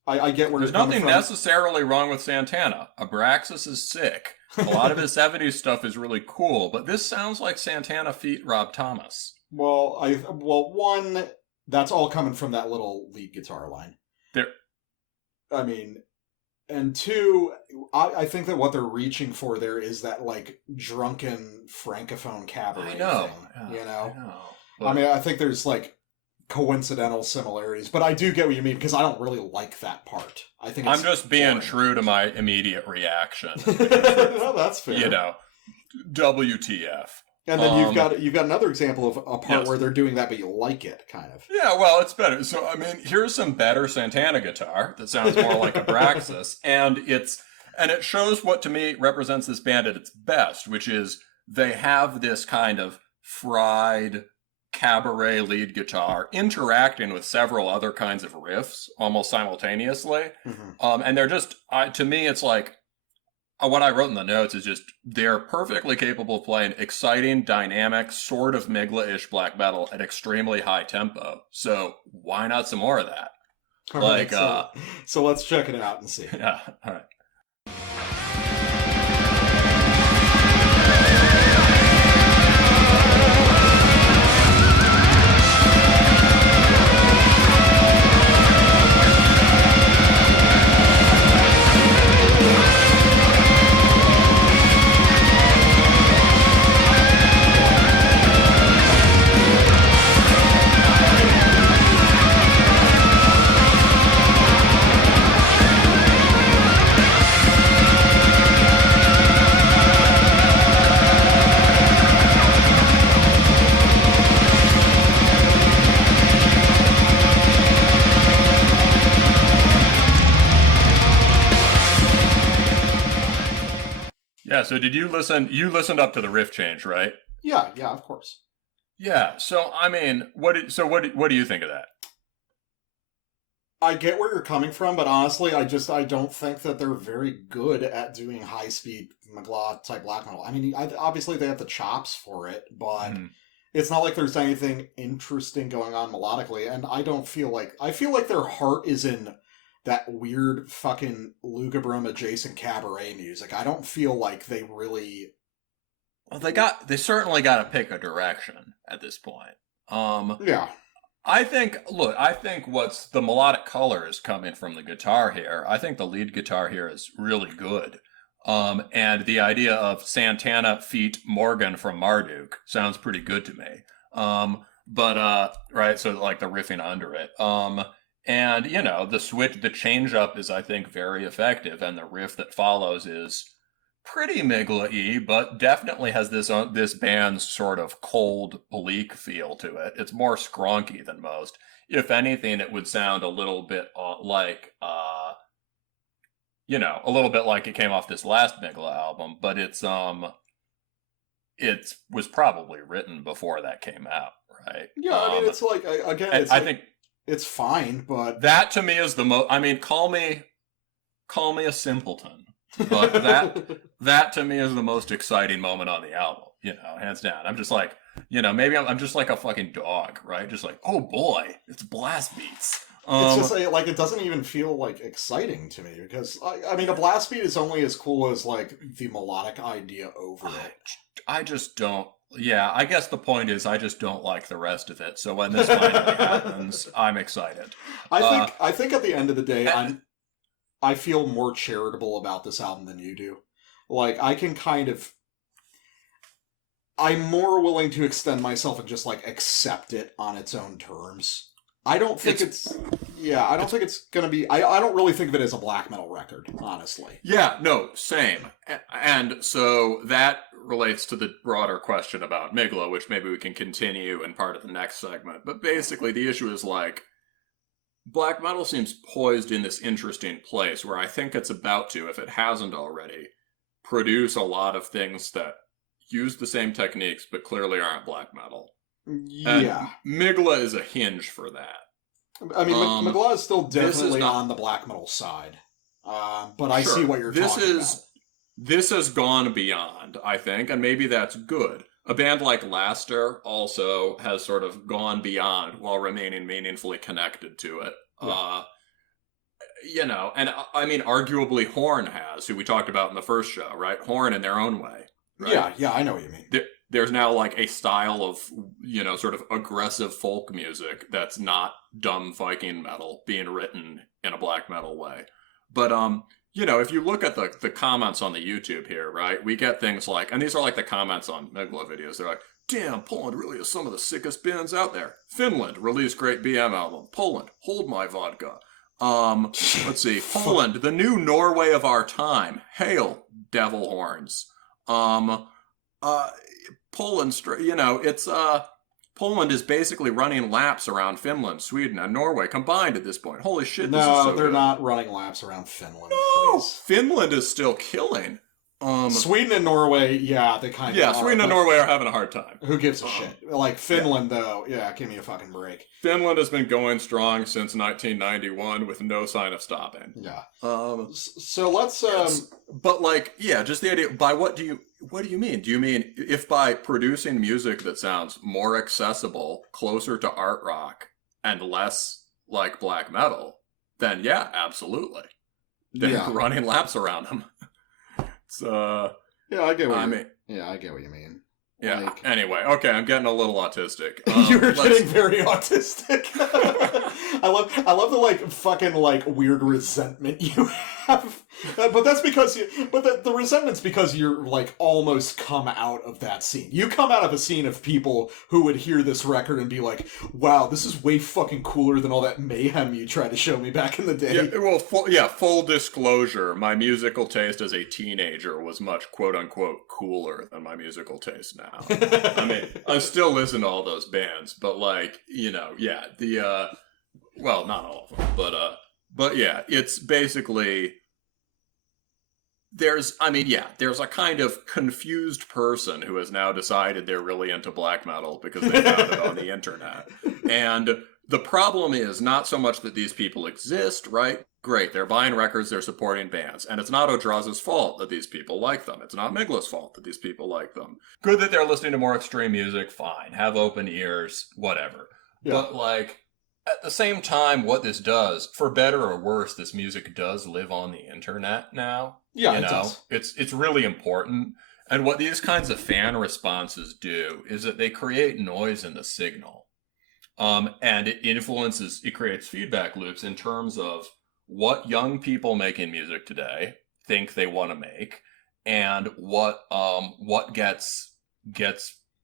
I get where there's you're coming nothing from. necessarily wrong with Santana. Abraxas is sick. A lot of his 70s stuff is really cool, but this sounds like Santana feat Rob Thomas. Well, one, that's all coming from that little lead guitar line. I mean, and two, I think that what they're reaching for there is that, like, drunken francophone cabaret thing. Yeah, you know? I know. I mean, I think there's, like, coincidental similarities, but I do get what you mean, because I don't really like that part. I think it's I'm just being boring. true to my immediate reaction. No, that's fair. You know, WTF. And then you've got another example of a part where they're doing that, but you like it, kind of. Yeah, well, it's better. So, I mean, here's some better Santana guitar that sounds more like Abraxas, and it shows what to me represents this band at its best, which is they have this kind of fried cabaret lead guitar interacting with several other kinds of riffs almost simultaneously. Mm-hmm. And they're just, to me, it's like, what I wrote in the notes is just, they're perfectly capable of playing exciting, dynamic, sort of Mgla-ish black metal at extremely high tempo. So why not some more of that? All right, so let's check it out and see. Yeah, all right. Yeah, so did you listen? You listened up to the riff change, right? Yeah, of course. Yeah, so I mean, what do you think of that? I get where you're coming from, but honestly, I don't think that they're very good at doing high speed Mgla type black metal. I mean, obviously they have the chops for it, but it's not like there's anything interesting going on melodically, and I feel like their heart is in that weird fucking Lugubrum adjacent cabaret music. I don't feel like they really... Well, they certainly got to pick a direction at this point. Yeah. I think what's the melodic color is coming from the guitar here. I think the lead guitar here is really good. And the idea of Santana feat Morgan from Marduk sounds pretty good to me. Right, so like the riffing under it. And, you know, the change up is, I think, very effective, and the riff that follows is pretty Mgla-y, but definitely has this band's sort of cold, bleak feel to it. It's more skronky than most. If anything, it would sound a little bit like, you know, a little bit like it came off this last Mgla album, but it was probably written before that came out, right? Yeah, I mean, it's like, again, it's I like, think it's fine, but that to me is the most. I mean, call me a simpleton, but that to me is the most exciting moment on the album. You know, hands down. I'm just like, you know, maybe I'm just like a fucking dog, right? Just like, oh boy, it's blast beats. It's just like it doesn't even feel like exciting to me because I mean, a blast beat is only as cool as like the melodic idea over it. I just don't. Yeah, I guess the point is I just don't like the rest of it. So when this finally happens, I'm excited. I think at the end of the day, I feel more charitable about this album than you do. Like, I'm more willing to extend myself and just like accept it on its own terms. I don't think I don't think it's gonna be. I don't really think of it as a black metal record, honestly. Yeah, no, same. And so that relates to the broader question about Mgla, which maybe we can continue in part of the next segment. But basically, the issue is like, black metal seems poised in this interesting place where I think it's about to, if it hasn't already, produce a lot of things that use the same techniques but clearly aren't black metal. Yeah. And Mgla is a hinge for that. I mean, Mgla is still definitely on the black metal side. But I see what you're talking about. This has gone beyond, I think, and maybe that's good. A band like Laster also has sort of gone beyond while remaining meaningfully connected to it. Yeah. You know, and I mean, arguably Horn has, who we talked about in the first show, right? Horn in their own way. Right? Yeah, I know what you mean. There's now like a style of, you know, sort of aggressive folk music that's not dumb Viking metal being written in a black metal way. But, you know, if you look at the comments on the YouTube here, right, we get things like, and these are like the comments on Mgla videos, they're like, damn, Poland really is some of the sickest bands out there. Finland released great BM album. Poland, hold my vodka. Let's see, Poland, the new Norway of our time. Hail, devil horns. Poland, you know, it's, Poland is basically running laps around Finland, Sweden, and Norway combined at this point. Holy shit, this is so they're good. not running laps around Finland. No! Please. Finland is still killing. Sweden and Norway, yeah, they kind of Yeah, are, Sweden and Norway are having a hard time. Who gives a shit? Like, Finland, though, yeah, give me a fucking break. Finland has been going strong since 1991 with no sign of stopping. Yeah. So let's, But, like, yeah, just the idea, what do you mean? Do you mean if by producing music that sounds more accessible, closer to art rock, and less like black metal, then yeah, absolutely. They're running laps around them. It's, yeah, I get what you mean. Yeah. Like, anyway, okay, I'm getting a little autistic. You're getting very autistic. I love the like fucking like weird resentment you have. But that's because the resentment's because you're like almost come out of that scene. You come out of a scene of people who would hear this record and be like, "Wow, this is way fucking cooler than all that mayhem you tried to show me back in the day." Yeah, well, full disclosure, my musical taste as a teenager was much quote unquote cooler than my musical taste now. I mean, I still listen to all those bands, but like, you know, yeah, well, not all of them, but yeah, it's basically, there's a kind of confused person who has now decided they're really into black metal because they found it on the internet. And the problem is not so much that these people exist, right? Great, they're buying records, they're supporting bands. And it's not Odraza's fault that these people like them. It's not Mgla's fault that these people like them. Good that they're listening to more extreme music, fine. Have open ears, whatever. Yeah. But, like, at the same time, what this does, for better or worse, this music does live on the internet now. Yeah, it does. It's really important. And what these kinds of fan responses do is that they create noise in the signal. And it creates feedback loops in terms of what young people making music today think they want to make, and what gets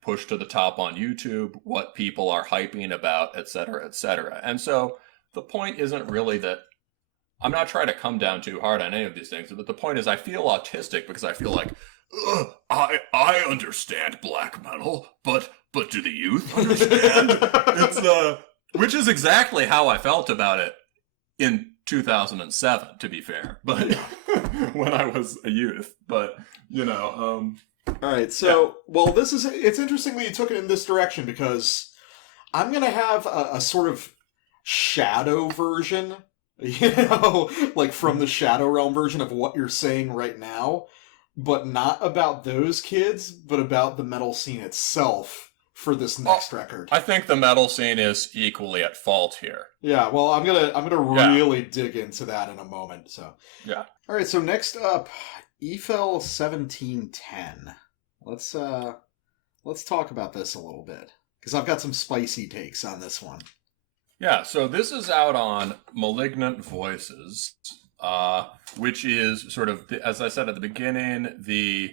pushed to the top on YouTube, what people are hyping about, et cetera, et cetera. And so the point isn't really that I'm not trying to come down too hard on any of these things, but the point is I feel autistic because I feel like, I understand black metal, but do the youth understand? Which is exactly how I felt about it in 2007, to be fair, but when I was a youth. But, All right, so, well, it's interesting that you took it in this direction, because I'm going to have a sort of shadow version, like from the Shadow Realm version of what you're saying right now, but not about those kids, but about the metal scene itself for this next record. I think the metal scene is equally at fault here. Yeah, well, I'm gonna really dig into that in a moment. So yeah. All right, so next up, Yfel 1710. Let's talk about this a little bit, because I've got some spicy takes on this one. Yeah, so this is out on Malignant Voices, which is sort of, as I said at the beginning, the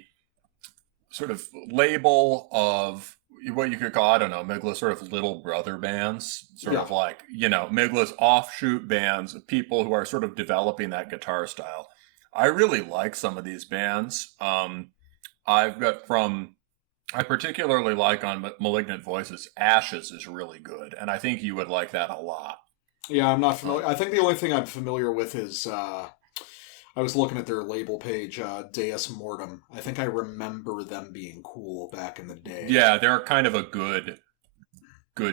sort of label of what you could call, I don't know, Mgla's sort of little brother bands, sort of like, Mgla's offshoot bands of people who are sort of developing that guitar style. I really like some of these bands. I particularly like on Malignant Voices, Ashes is really good, and I think you would like that a lot. Yeah, I'm not familiar. I think the only thing I'm familiar with is, I was looking at their label page, Deus Mortem. I think I remember them being cool back in the day. Yeah, they're kind of a good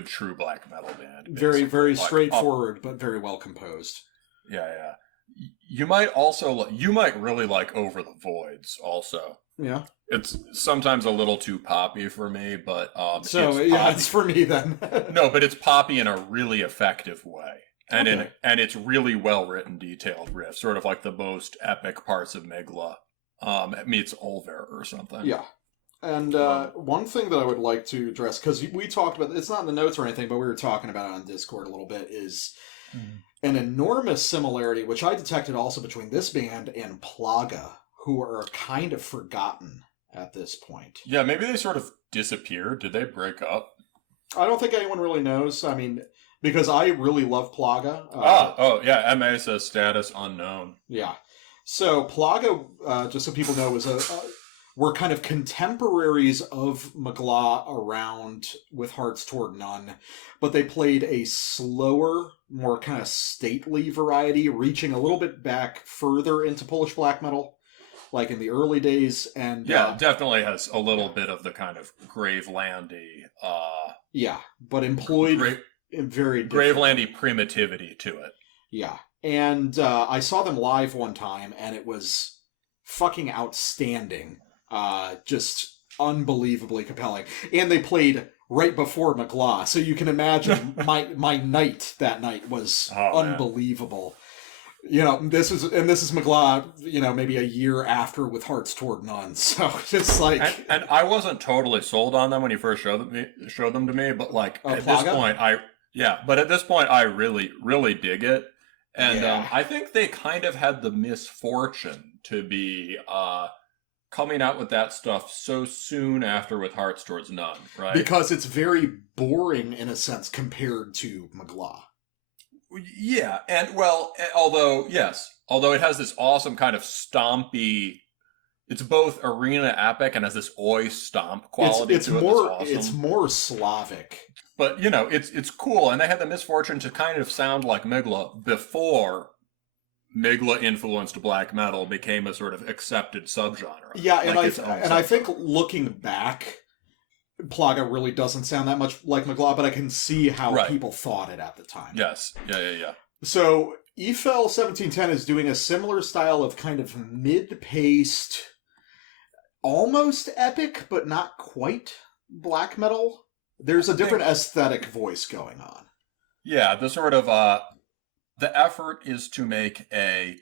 true black metal band. Very, very straightforward, but very well composed. Yeah. You might really like Over the Voids also. Yeah. It's sometimes a little too poppy for me, but it's for me then. No, but it's poppy in a really effective way. And and it's really well written, detailed riffs, sort of like the most epic parts of Mgla meets Olver or something. Yeah. And one thing that I would like to address, because we talked about, it's not in the notes or anything, but we were talking about it on Discord a little bit, is an enormous similarity, which I detected also between this band and Plaga, who are kind of forgotten at this point. Yeah, maybe they sort of disappeared. Did they break up? I don't think anyone really knows. I mean, because I really love Plaga. MA says status unknown. Yeah. So Plaga, just so people know, were kind of contemporaries of Mgla around With Hearts Toward None, but they played a slower, more kind of stately variety, reaching a little bit back further into Polish black metal, like in the early days. And definitely has a little bit of the kind of Gravelandy. But employed very Gravelandy primitivity to it. Yeah, and I saw them live one time, and it was fucking outstanding. Just unbelievably compelling. And they played right before Mgla, so you can imagine my night that night was unbelievable. This is Mgla, maybe a year after With Hearts Toward None. So just like, and I wasn't totally sold on them when you first showed them to me, but like at Plaga? this point, at this point I really, really dig it. And I think they kind of had the misfortune to be coming out with that stuff so soon after With Hearts Towards None, right? Because it's very boring in a sense compared to Mgla. Yeah, and although it has this awesome kind of stompy, it's both arena epic and has this oi stomp quality to it. Awesome. It's more Slavic. But it's cool, and they had the misfortune to kind of sound like Mgla before Mgla influenced black metal became a sort of accepted subgenre. Yeah, and I think looking back, Plaga really doesn't sound that much like Mgla, but I can see how people thought it at the time. Yes, yeah. So Yfel 1710 is doing a similar style of kind of mid-paced, almost epic, but not quite black metal. There's a different aesthetic voice going on. Yeah, the sort of the effort is to make a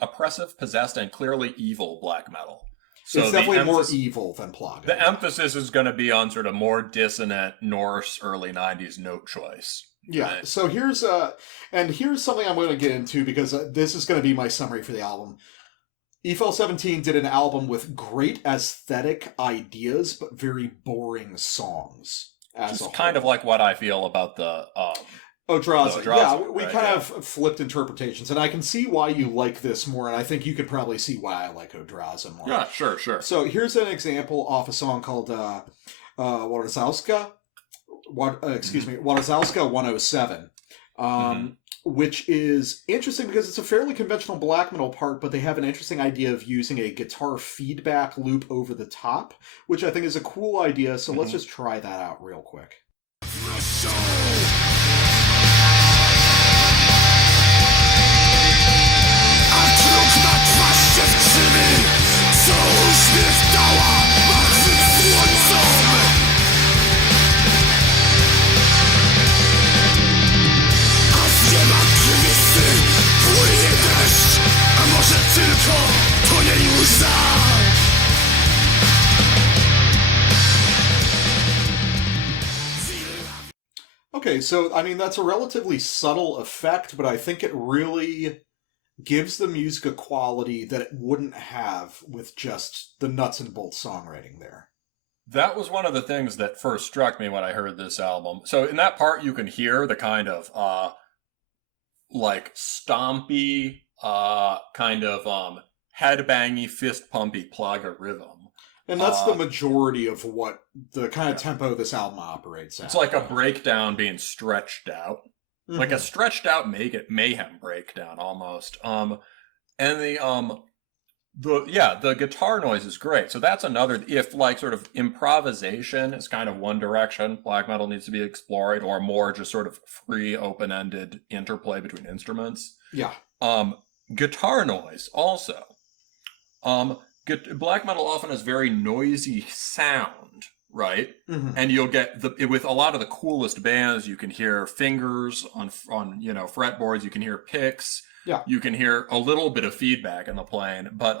oppressive, possessed, and clearly evil black metal. So it's definitely more evil than Plaga. The emphasis is going to be on sort of more dissonant Norse early 90s note choice. Yeah, right? So here's something I'm going to get into, because this is going to be my summary for the album. Yfel 17 did an album with great aesthetic ideas, but very boring songs. Just kind of like what I feel about the Odraza. Odraza, Yeah, we right, kind yeah. of flipped interpretations, and I can see why you like this more, and I think you could probably see why I like Odraza more. Yeah, sure. So here's an example off a song called Warzowska. Warzowska 107. Which is interesting because it's a fairly conventional black metal part, but they have an interesting idea of using a guitar feedback loop over the top, which I think is a cool idea, so let's just try that out real quick. Okay, so, I mean, that's a relatively subtle effect, but I think it really gives the music a quality that it wouldn't have with just the nuts and bolts songwriting there. That was one of the things that first struck me when I heard this album. So in that part, you can hear the kind of, like, stompy, kind of, headbangy, fist-pumpy Plaga rhythm. And that's the majority of what the kind of tempo this album operates at. It's like a breakdown being stretched out. Like a stretched out mayhem breakdown almost. And the guitar noise is great. So that's another, if like sort of improvisation is kind of one direction black metal needs to be explored, or more just sort of free, open-ended interplay between instruments. Yeah. Guitar noise also. Black metal often has very noisy sound, right? And you'll get with a lot of the coolest bands, you can hear fingers on fretboards, you can hear picks, you can hear a little bit of feedback in the playing, but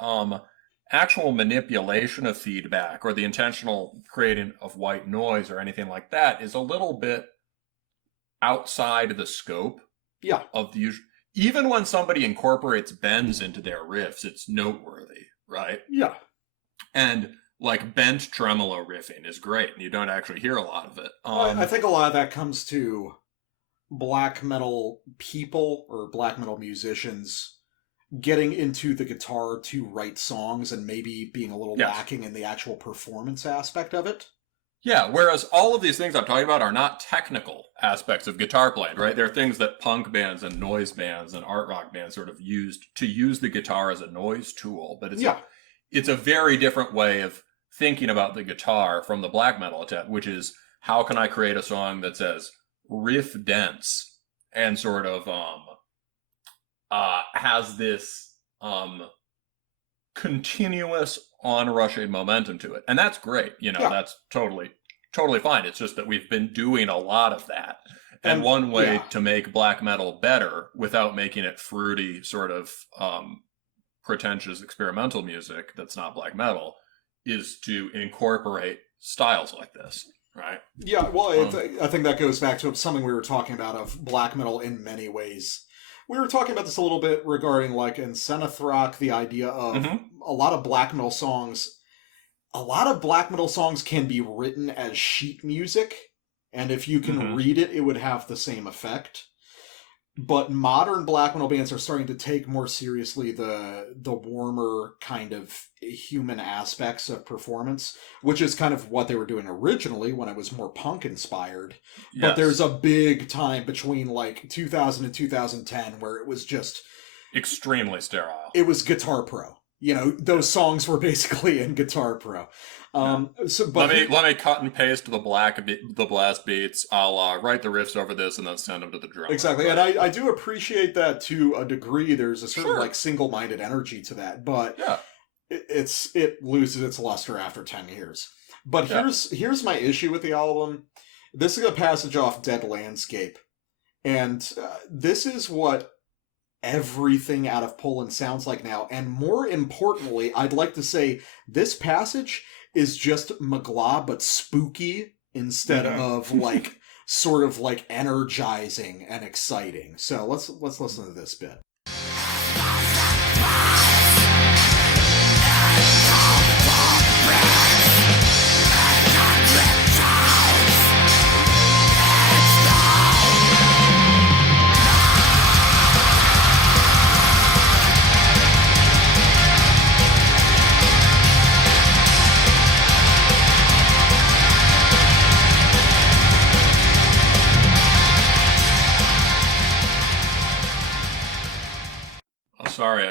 actual manipulation of feedback or the intentional creating of white noise or anything like that is a little bit outside the scope of the usual. Even when somebody incorporates bends into their riffs, it's noteworthy, right? Yeah. And like bent tremolo riffing is great, and you don't actually hear a lot of it. I think a lot of that comes to black metal people or black metal musicians getting into the guitar to write songs and maybe being a little lacking in the actual performance aspect of it. Yeah, whereas all of these things I'm talking about are not technical aspects of guitar playing, right? They're things that punk bands and noise bands and art rock bands sort of used to use the guitar as a noise tool. But it's a very different way of thinking about the guitar from the black metal attempt, which is how can I create a song that's as riff dense and sort of has this continuous onrushing momentum to it. And that's great. That's totally fine. It's just that we've been doing a lot of that. And one way to make black metal better without making it fruity, sort of pretentious experimental music that's not black metal is to incorporate styles like this, right? Yeah, well, I think that goes back to something we were talking about of black metal in many ways. We were talking about this a little bit regarding, like, in Cenothrach, the idea of a lot of black metal songs can be written as sheet music, and if you can read it, it would have the same effect. But modern black metal bands are starting to take more seriously the warmer kind of human aspects of performance, which is kind of what they were doing originally when it was more punk inspired. Yes. But there's a big time between like 2000 and 2010 where it was just extremely sterile. It was Guitar Pro. Those songs were basically in Guitar Pro. Let me cut and paste the blast beats. I'll write the riffs over this and then send them to the drummer. Exactly, and I do appreciate that to a degree. There's a certain like single-minded energy to that, but it loses its luster after 10 years. But here's my issue with the album. This is a passage off Dead Landscape, and this is what everything out of Poland sounds like now. And more importantly, I'd like to say this passage is just Mgla but spooky instead of like sort of like energizing and exciting. So let's listen to this bit.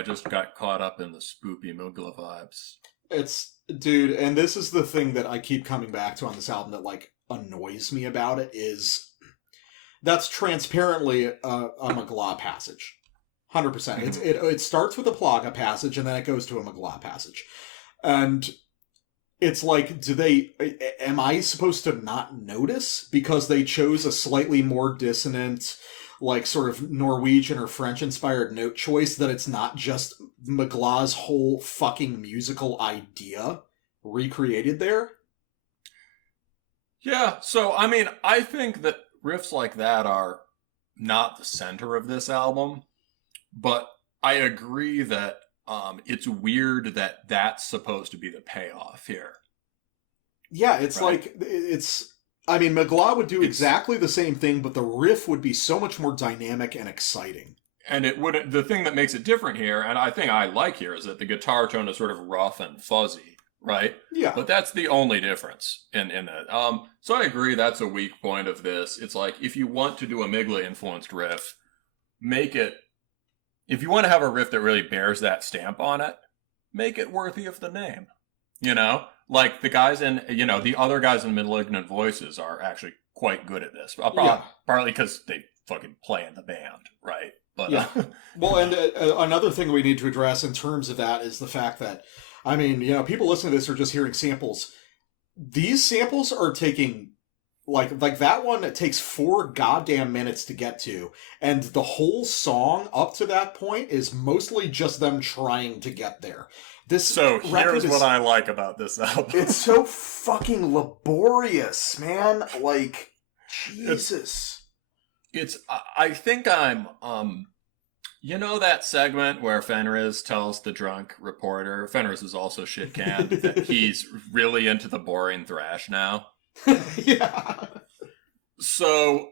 I just got caught up in the spoopy Mgla vibes. Dude, and this is the thing that I keep coming back to on this album that, like, annoys me about it, is that's transparently a Mgla passage. 100%. Mm-hmm. It starts with a Plaga passage, and then it goes to a Mgla passage. And it's like, am I supposed to not notice? Because they chose a slightly more dissonant, like, sort of Norwegian or French-inspired note choice, that it's not just Mgla's whole fucking musical idea recreated there? Yeah, so, I mean, I think that riffs like that are not the center of this album, but I agree that it's weird that that's supposed to be the payoff here. Yeah, it's right? I mean, Mgla would do exactly the same thing, but the riff would be so much more dynamic and exciting. And the thing that makes it different here, and I think I like here, is that the guitar tone is sort of rough and fuzzy, right? Yeah. But that's the only difference in that. So I agree that's a weak point of this. It's like, if you want to do a Mgla-influenced riff, if you want to have a riff that really bears that stamp on it, make it worthy of the name. You know? Like, the other guys in Malignant Voices are actually quite good at this. Partly because they fucking play in the band, right? But yeah. Well, and another thing we need to address in terms of that is the fact that, I mean, people listening to this are just hearing samples. These samples are taking, like that one, it takes 4 goddamn minutes to get to, and the whole song up to that point is mostly just them trying to get there. So here's what I like about this album. It's so fucking laborious, man. Like, Jesus. I think I'm, that segment where Fenriz tells the drunk reporter, Fenriz is also shit canned, that he's really into the boring thrash now. Yeah. So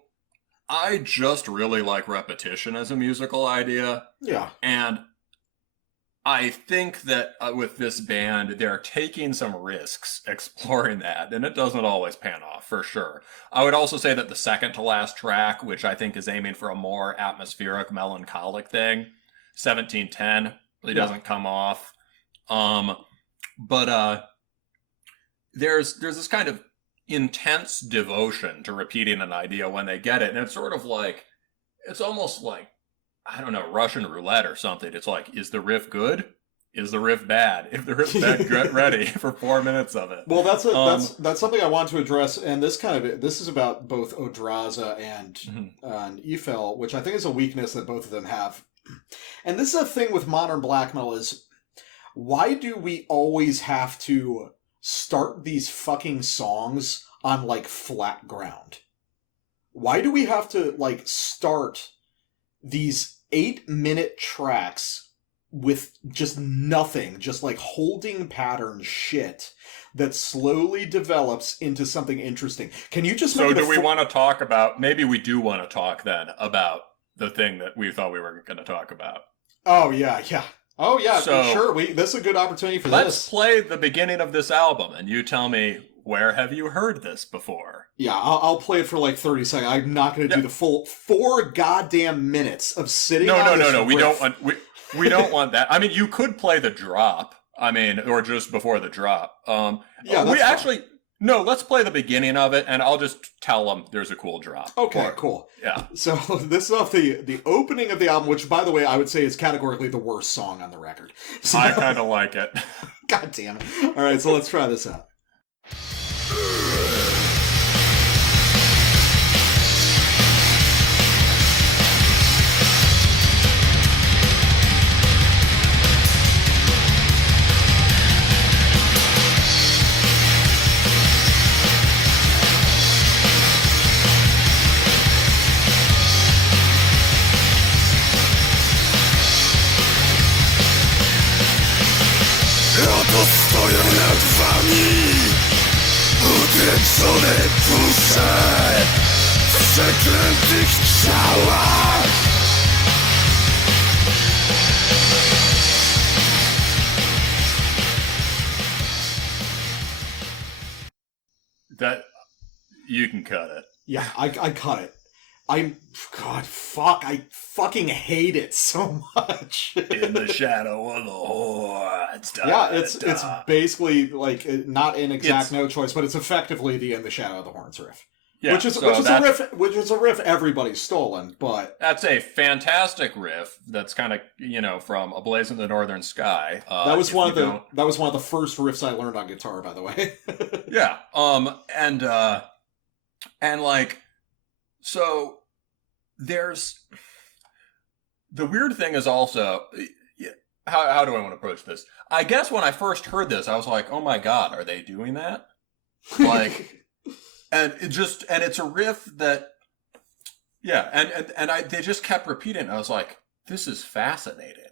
I just really like repetition as a musical idea. Yeah. And I think that with this band, they're taking some risks exploring that, and it doesn't always pan off, for sure. I would also say that the second to last track, which I think is aiming for a more atmospheric, melancholic thing, 1710, really doesn't come off. But there's this kind of intense devotion to repeating an idea when they get it, and it's sort of like, it's almost like, I don't know, Russian roulette or something. It's like, is the riff good? Is the riff bad? If the riff's bad, get ready for 4 minutes of it. Well, that's something I want to address, and this is about both Odraza and Yfel, which I think is a weakness that both of them have. And this is a thing with modern black metal, is why do we always have to start these fucking songs on, like, flat ground? Why do we have to, like, start these 8-minute tracks with just nothing, just like holding pattern shit that slowly develops into something interesting? Can you just So do we want to talk about, maybe we do want to talk then about the thing that we thought we were going to talk about. Oh yeah. Oh yeah, so, sure. This is a good opportunity for let's play the beginning of this album, and you tell me, where have you heard this before? Yeah, I'll play it for like 30 seconds. I'm not going to do the full 4 goddamn minutes of sitting. No. We don't want that. I mean, you could play the drop. I mean, or just before the drop. Let's play the beginning of it, and I'll just tell them there's a cool drop. Okay, cool. Yeah. So this is off the opening of the album, which, by the way, I would say is categorically the worst song on the record. So, I kind of like it. God damn it. All right, so let's try this out. Stoję nad wami, udręczone dusze w przeklętych ciałach. That, you can cut it. Yeah, I cut it. I fucking hate it so much. In the shadow of the horns. Yeah, it's basically like not an exact note choice, but it's effectively the In the Shadow of the Horns riff. Yeah, which is a riff everybody's stolen, but that's a fantastic riff. That's kind of from A Blaze in the Northern Sky. That was one of the first riffs I learned on guitar, by the way. Yeah, and like, so there's the weird thing is also how do I want to approach this? I guess when I first heard this, I was like, oh my god, are they doing that? Like. And it's a riff that, they just kept repeating it. I was like, this is fascinating.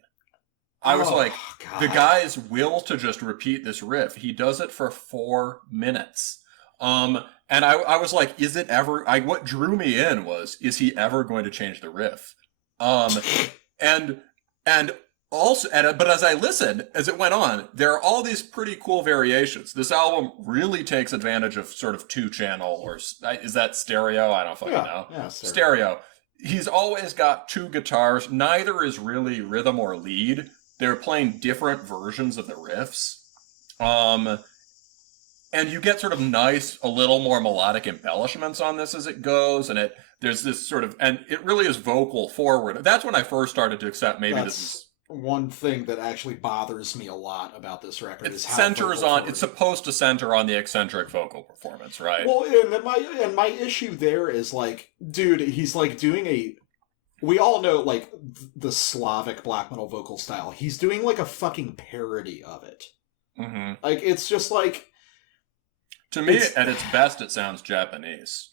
I was like, God. The guy's will to just repeat this riff. He does it for 4 minutes. And I was like, is it ever, what drew me in was, is he ever going to change the riff? And also, but as I listened, as it went on, there are all these pretty cool variations. This album really takes advantage of sort of 2-channel, or is that stereo? I don't fucking know. Yeah, stereo. He's always got 2 guitars. Neither is really rhythm or lead. They're playing different versions of the riffs. And you get sort of nice, a little more melodic embellishments on this as it goes, and there's this sort of, and it really is vocal forward. That's when I first started to accept this is one thing that actually bothers me a lot about this record. It's supposed to center on the eccentric vocal performance, right? Well, and my issue there is like, dude, he's like doing we all know like the Slavic black metal vocal style. He's doing like a fucking parody of it. Mm-hmm. Like, it's just like, to me, at its best, it sounds Japanese.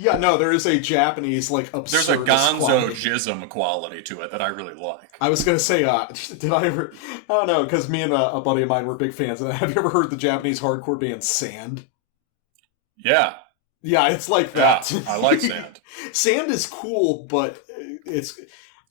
Yeah, no, there is a Japanese, like, absurdist There's a gonzo-jism quality to it that I really like. I was going to say, did I ever... I don't know, because me and a buddy of mine were big fans of that. Have you ever heard the Japanese hardcore band Sand? Yeah. Yeah, it's like that. Yeah, I like Sand. Sand is cool, but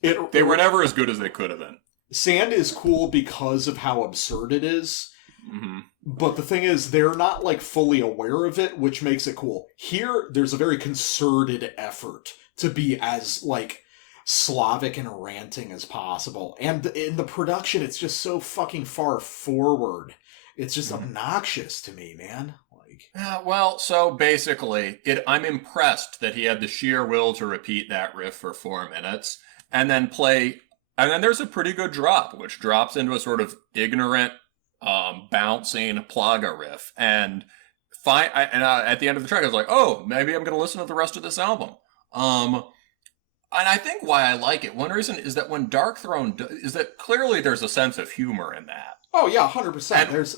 they were never as good as they could have been. Sand is cool because of how absurd it is. Mm-hmm. But the thing is, they're not, like, fully aware of it, which makes it cool. Here, there's a very concerted effort to be as, like, Slavic and ranting as possible. And in the production, it's just so fucking far forward. It's just obnoxious to me, man. Well, so basically, I'm impressed that he had the sheer will to repeat that riff for 4 minutes, and then there's a pretty good drop, which drops into a sort of ignorant, bouncing Plaga riff, and at the end of the track, I was like, oh, maybe I'm going to listen to the rest of this album. And I think why I like it, one reason is that when Dark Throne is that clearly there's a sense of humor in that. Oh yeah, 100%. There's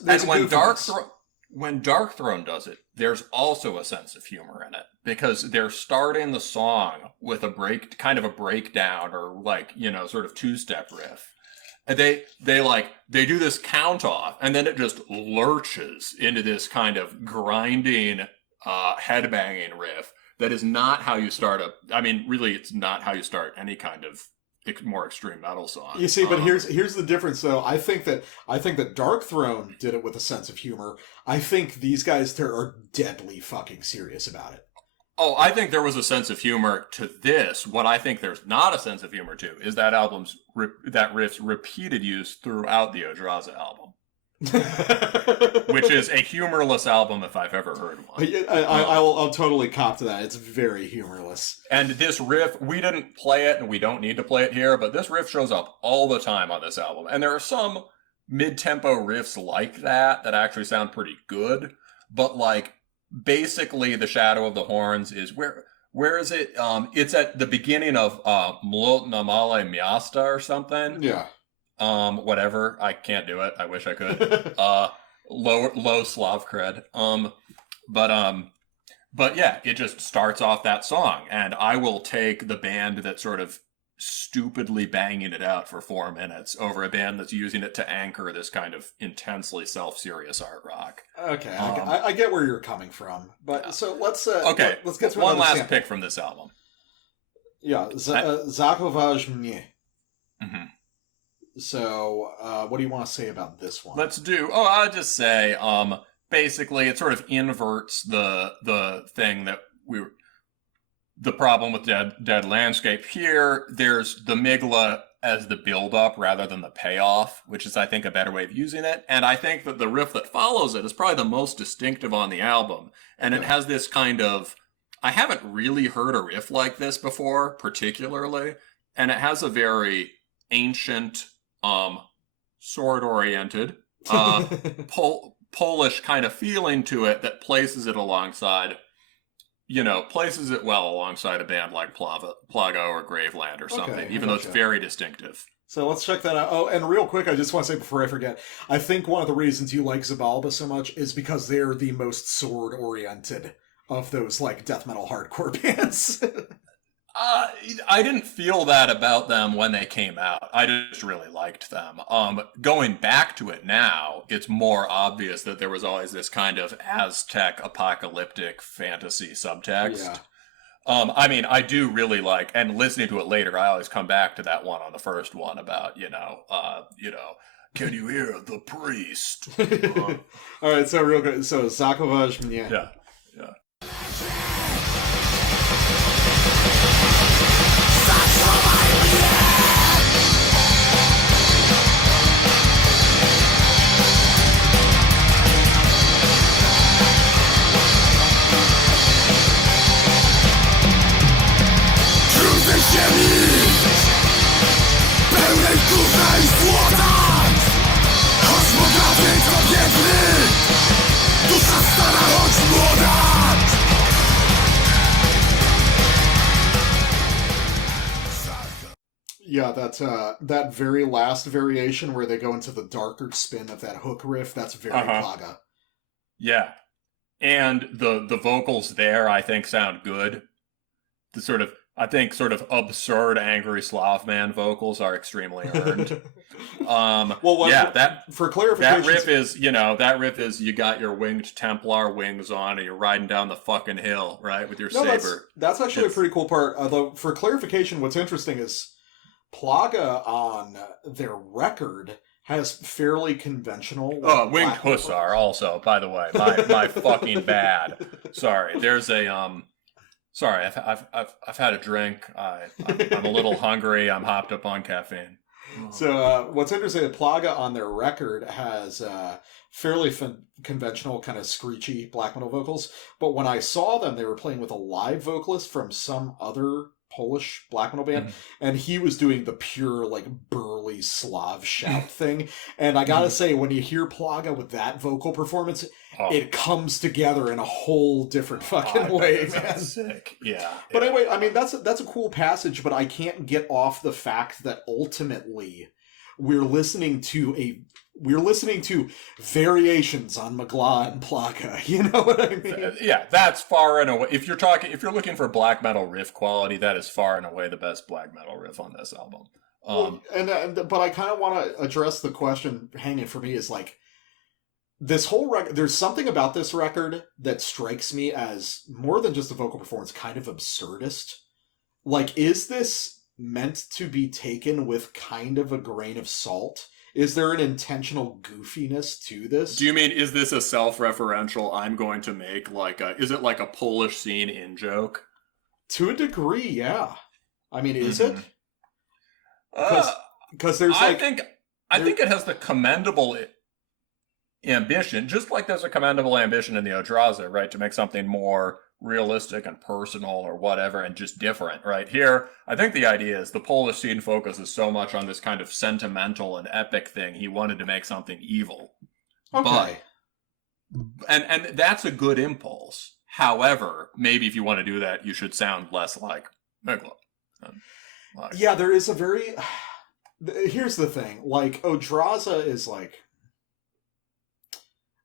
when Dark Throne does it, there's also a sense of humor in it, because they're starting the song with a breakdown, or like, sort of 2-step riff. And they do this count off, and then it just lurches into this kind of grinding, headbanging riff that is not how you start really, it's not how you start any kind of more extreme metal song. You see, but here's the difference, though. I think that Dark Throne did it with a sense of humor. I think these guys are deadly fucking serious about it. Oh, I think there was a sense of humor to this. What I think there's not a sense of humor to is that that riff's repeated use throughout the Odraza album. Which is a humorless album if I've ever heard one. I'll totally cop to that. It's very humorless. And this riff, we didn't play it, and we don't need to play it here, but this riff shows up all the time on this album. And there are some mid-tempo riffs like that actually sound pretty good, but like, basically the Shadow of the Horns is where is it? It's at the beginning of Mlotna Male Miasta or something. Yeah. Whatever. I can't do it. I wish I could. Low Slav cred. But yeah, it just starts off that song, and I will take the band that's sort of stupidly banging it out for 4 minutes over a band that's using it to anchor this kind of intensely self-serious art rock. Okay, I get where you're coming from, but so let's get to one last sample. Pick from this album. Yeah, Zachovaj mnie. Mm-hmm. So, what do you want to say about this one? I'll just say, basically, it sort of inverts the thing that the problem with Dead Landscape here, there's the Mgla as the build-up rather than the payoff, which is, I think, a better way of using it. And I think that the riff that follows it is probably the most distinctive on the album. And it has this kind of... I haven't really heard a riff like this before, particularly. And it has a very ancient, sword-oriented, Polish kind of feeling to it that places it alongside... places it well alongside a band like Plaga or Graveland or something, even though it's very distinctive. So let's check that out. Oh, and real quick, I just want to say before I forget, I think one of the reasons you like Xibalba so much is because they're the most sword-oriented of those, like, death metal hardcore bands. I didn't feel that about them when they came out. I just really liked them. Going back to it now, it's more obvious that there was always this kind of Aztec apocalyptic fantasy subtext. Yeah. I do really like, and listening to it later, I always come back to that one on the first one about, can you hear the priest? All right, so real quick, so Zakovaj Mnie. Yeah. Ziemi pełnej gówna i złota, choć bogaty to biedny, dusza stara choć młoda. Yeah, that very last variation where they go into the darker spin of that hook riff, that's very Plaga. Yeah. And the vocals there, I think, sound good. The sort of absurd angry Slav man vocals are extremely earned. For clarification, that riff is you got your winged Templar wings on and you're riding down the fucking hill, right, with your saber. That's actually a pretty cool part. Although, for clarification, what's interesting is Plaga on their record has fairly conventional... winged Hussar also, by the way. My fucking bad. Sorry. There's a... Sorry, I've had a drink. I'm a little hungry. I'm hopped up on caffeine. So what's interesting, Plaga on their record has fairly conventional, kind of screechy black metal vocals. But when I saw them, they were playing with a live vocalist from some other Polish black metal band, and he was doing the pure, like, burly Slav shout thing. And I gotta say, when you hear Plaga with that vocal performance, it comes together in a whole different fucking way, man. Sick. Yeah. But anyway, I mean, that's a cool passage, but I can't get off the fact that ultimately we're listening to variations on Mgla and Plaga. You know what I mean? Yeah, that's far and away. If you're looking for black metal riff quality, that is far and away the best black metal riff on this album. But I kind of want to address the question hanging for me is, like, this whole record, there's something about this record that strikes me as more than just a vocal performance, kind of absurdist. Like, is this meant to be taken with kind of a grain of salt? Is there an intentional goofiness to this? Do you mean, is this a self-referential, I'm going to make, is it like a Polish scene in joke? To a degree, yeah. I mean, is it? Because there's, I think it has the commendable ambition, just like there's a commendable ambition in the Odraza, right, to make something more realistic and personal or whatever and just different, right? Here, I think the idea is the Polish scene focuses so much on this kind of sentimental and epic thing, he wanted to make something evil. Okay. And that's a good impulse. However, maybe if you want to do that, you should sound less like Mgla. Yeah, there is a very... Here's the thing. Like, Odraza is like...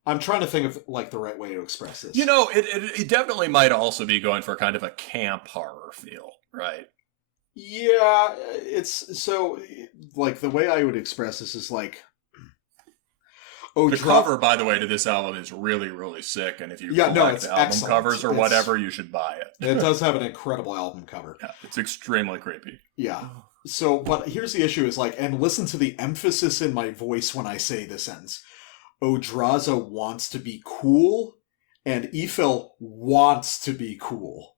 I'm trying to think of, like, the right way to express this. You know, it definitely might also be going for kind of a camp horror feel, right? Yeah, it's so, like, the way I would express this is like... The cover, by the way, to this album is really, really sick, and if you collect the album covers or whatever, you should buy it. It does have an incredible album cover. Yeah, it's extremely creepy. Yeah. So, but here's the issue is, like, and listen to the emphasis in my voice when I say this sentence. Odraza wants to be cool, and Yfel wants to be cool.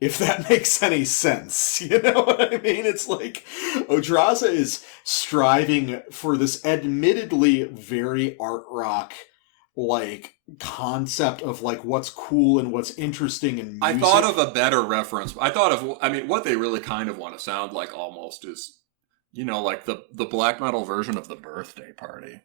if that makes any sense. You know what I mean? It's like Odraza is striving for this admittedly very art rock like concept of like what's cool and what's interesting in music. I thought of a better reference. What they really kind of want to sound like almost is, like the black metal version of the birthday party.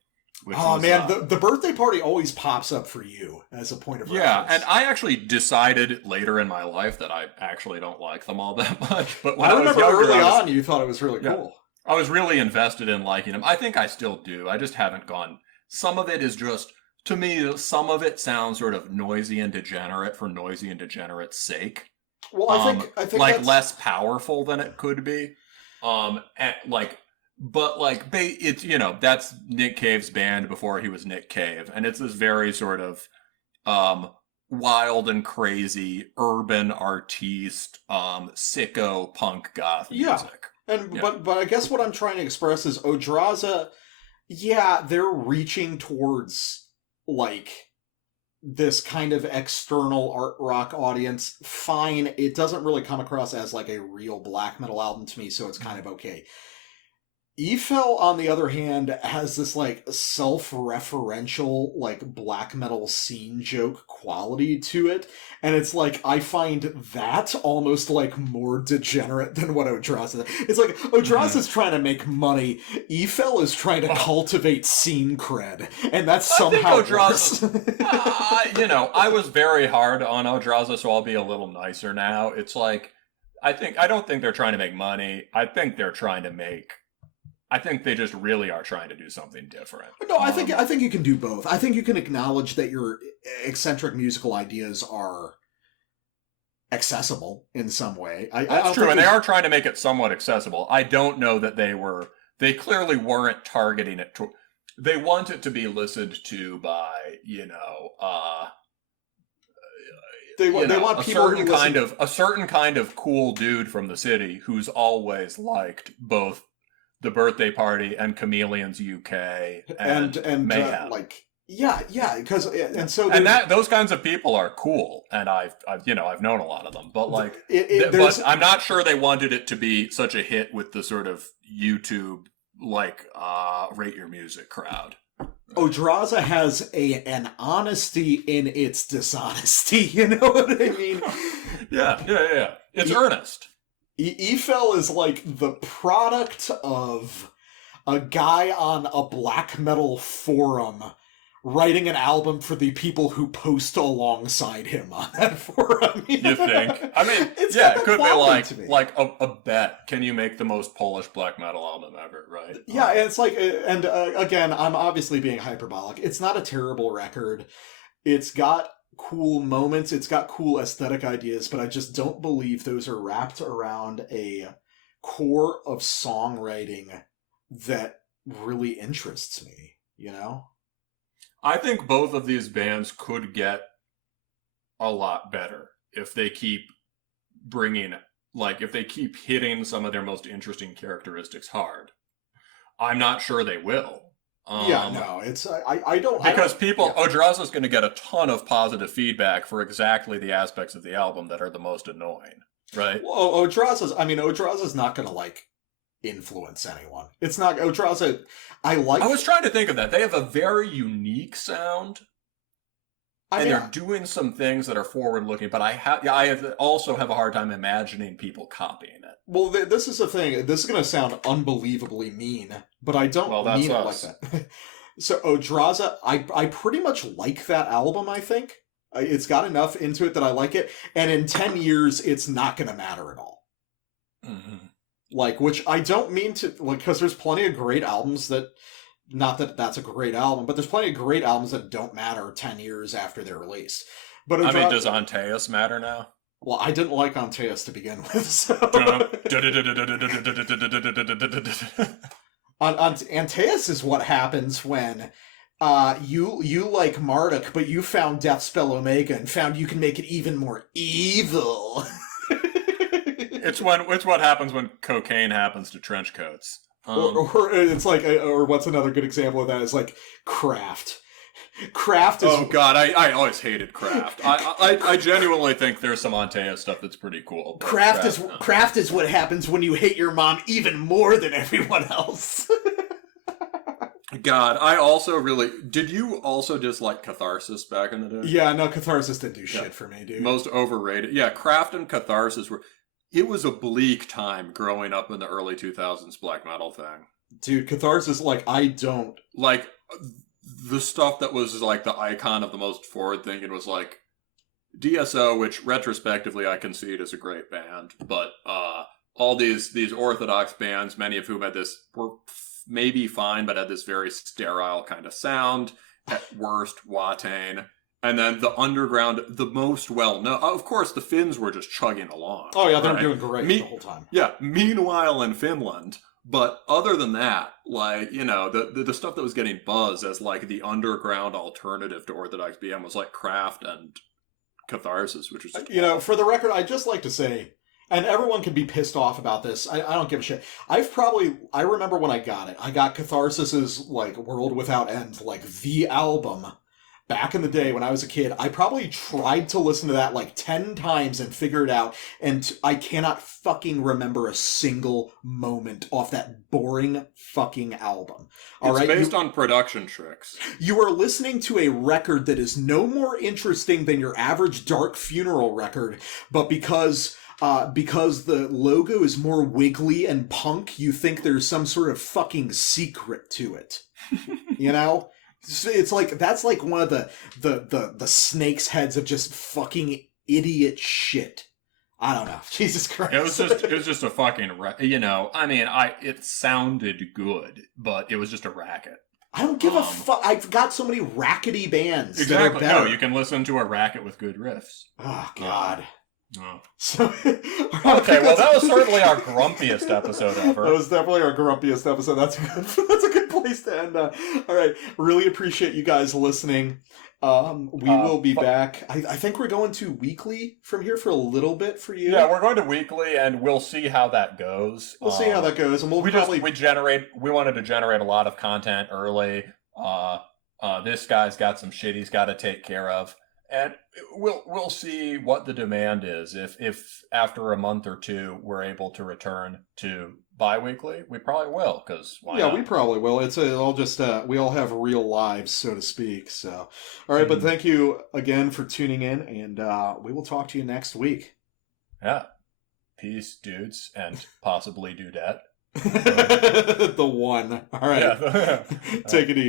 The birthday party always pops up for you as a point of reference. Yeah, and I actually decided later in my life that I actually don't like them all that much. But when I I was remember younger, early on you thought it was really cool. I was really invested in liking them. I think I still do. I just haven't gone. Some of it is just, to me, some of it sounds sort of noisy and degenerate for noisy and degenerate's sake. Well, I think like that's less powerful than it could be. It's that's Nick Cave's band before he was Nick Cave, and it's this very sort of wild and crazy urban artiste, sicko punk goth music. But I guess what I'm trying to express is Odraza, they're reaching towards like this kind of external art rock audience. Fine, it doesn't really come across as like a real black metal album to me, so it's kind of okay. Yfel, on the other hand, has this like self-referential like black metal scene joke quality to it, and it's like I find that almost like more degenerate than what Odraza. It's like Odraza's trying to make money, Yfel is trying to cultivate scene cred, and that's somehow worse. I was very hard on Odraza, so I'll be a little nicer now. It's like I don't think they're trying to make money. I think they just really are trying to do something different. No, I think you can do both. I think you can acknowledge that your eccentric musical ideas are accessible in some way. That's true, and they are trying to make it somewhat accessible. I don't know that they clearly weren't targeting it to. They want it to be listened to by, they want people a certain kind of cool dude from the city who's always liked both The Birthday Party and Chameleons UK and Mayhem. Those kinds of people are cool, and I've known a lot of them, but but I'm not sure they wanted it to be such a hit with the sort of YouTube rate your music crowd. Odraza has an honesty in its dishonesty. You know what I mean? Yeah. It's earnest. Yfel is like the product of a guy on a black metal forum writing an album for the people who post alongside him on that forum. You think? I mean, it could be like a bet. Can you make the most Polish black metal album ever, right? Yeah, and it's like, and again, I'm obviously being hyperbolic. It's not a terrible record. It's got cool moments, it's got cool aesthetic ideas, but I just don't believe those are wrapped around a core of songwriting that really interests me, I think both of these bands could get a lot better if they keep if they keep hitting some of their most interesting characteristics hard. I'm not sure they will. Odraza's going to get a ton of positive feedback for exactly the aspects of the album that are the most annoying, right? Well, Odraza's not going to influence anyone. It's not Odraza. I was trying to think of that. They have a very unique sound, they're doing some things that are forward-looking. But I also have a hard time imagining people copying it. Well, this is the thing. This is going to sound unbelievably mean, but I don't mean it like that. So Odraza, I pretty much like that album. I think it's got enough into it that I like it, and in 10 years, it's not going to matter at all. Mm-hmm. Which I don't mean to, because there's plenty of great albums that, not that that's a great album, but there's plenty of great albums that don't matter 10 years after they're released. But does Antaeus matter now? Well, I didn't like Antaeus to begin with, so... Antaeus is what happens when you like Marduk, but you found Deathspell Omega and found you can make it even more evil. It's what happens when cocaine happens to trench coats. Or it's like, or what's another good example of that is like Craft. Craft is... Oh god, I always hated Craft. I genuinely think there's some Antea stuff that's pretty cool. Craft is what happens when you hate your mom even more than everyone else. God, I also really... Did you also dislike Catharsis back in the day? Yeah, no, Catharsis didn't do shit for me, dude. Most overrated. Yeah, Craft and Catharsis were... It was a bleak time growing up in the early 2000s black metal thing. Dude, Catharsis, like, I don't... Like, the stuff that was, like, the icon of the most forward-thinking was, like, DSO, which, retrospectively, I concede is a great band, but, all these orthodox bands, many of whom had this... were maybe fine, but had this very sterile kind of sound. At worst, Watain. And then the underground, the most well-known... Of course, the Finns were just chugging along. Oh, yeah, they're doing great the whole time. Yeah, meanwhile in Finland... But other than that, like, you know, the stuff that was getting buzz as, like, the underground alternative to Orthodox BM was, like, Craft and Catharsis, which was... You know, for the record, I'd just like to say, and everyone can be pissed off about this, I don't give a shit. I remember when I got it. I got Catharsis's, like, World Without End, like, the album. Back in the day when I was a kid, I probably tried to listen to that like 10 times and figure it out, and I cannot fucking remember a single moment off that boring fucking album. It's based on production tricks. You are listening to a record that is no more interesting than your average Dark Funeral record, but because the logo is more wiggly and punk, you think there's some sort of fucking secret to it. You know? It's like, that's like one of the snake's heads of just fucking idiot shit. I don't know. Jesus Christ. It was just a fucking, you know, I mean, it sounded good, but it was just a racket. I don't give a fuck. I've got so many rackety bands exactly. that are better. No, you can listen to a racket with good riffs. Oh, God. Oh. So, okay, well, that was certainly our grumpiest episode ever. That was definitely our grumpiest episode. That's a good place to end. All right, really appreciate you guys listening. We will be back. I think we're going to weekly from here for a little bit for you. Yeah, we're going to weekly, and we'll see how that goes. We'll see how that goes, and we wanted to generate a lot of content early. This guy's got some shit he's got to take care of. And we'll see what the demand is. If after a month or two we're able to return to bi-weekly, we probably will. Because we probably will. It's all just we all have real lives, so to speak. So, all right, but thank you again for tuning in, and we will talk to you next week. Yeah, peace, dudes, and possibly dudette. The one. All right, Yeah. Take it easy.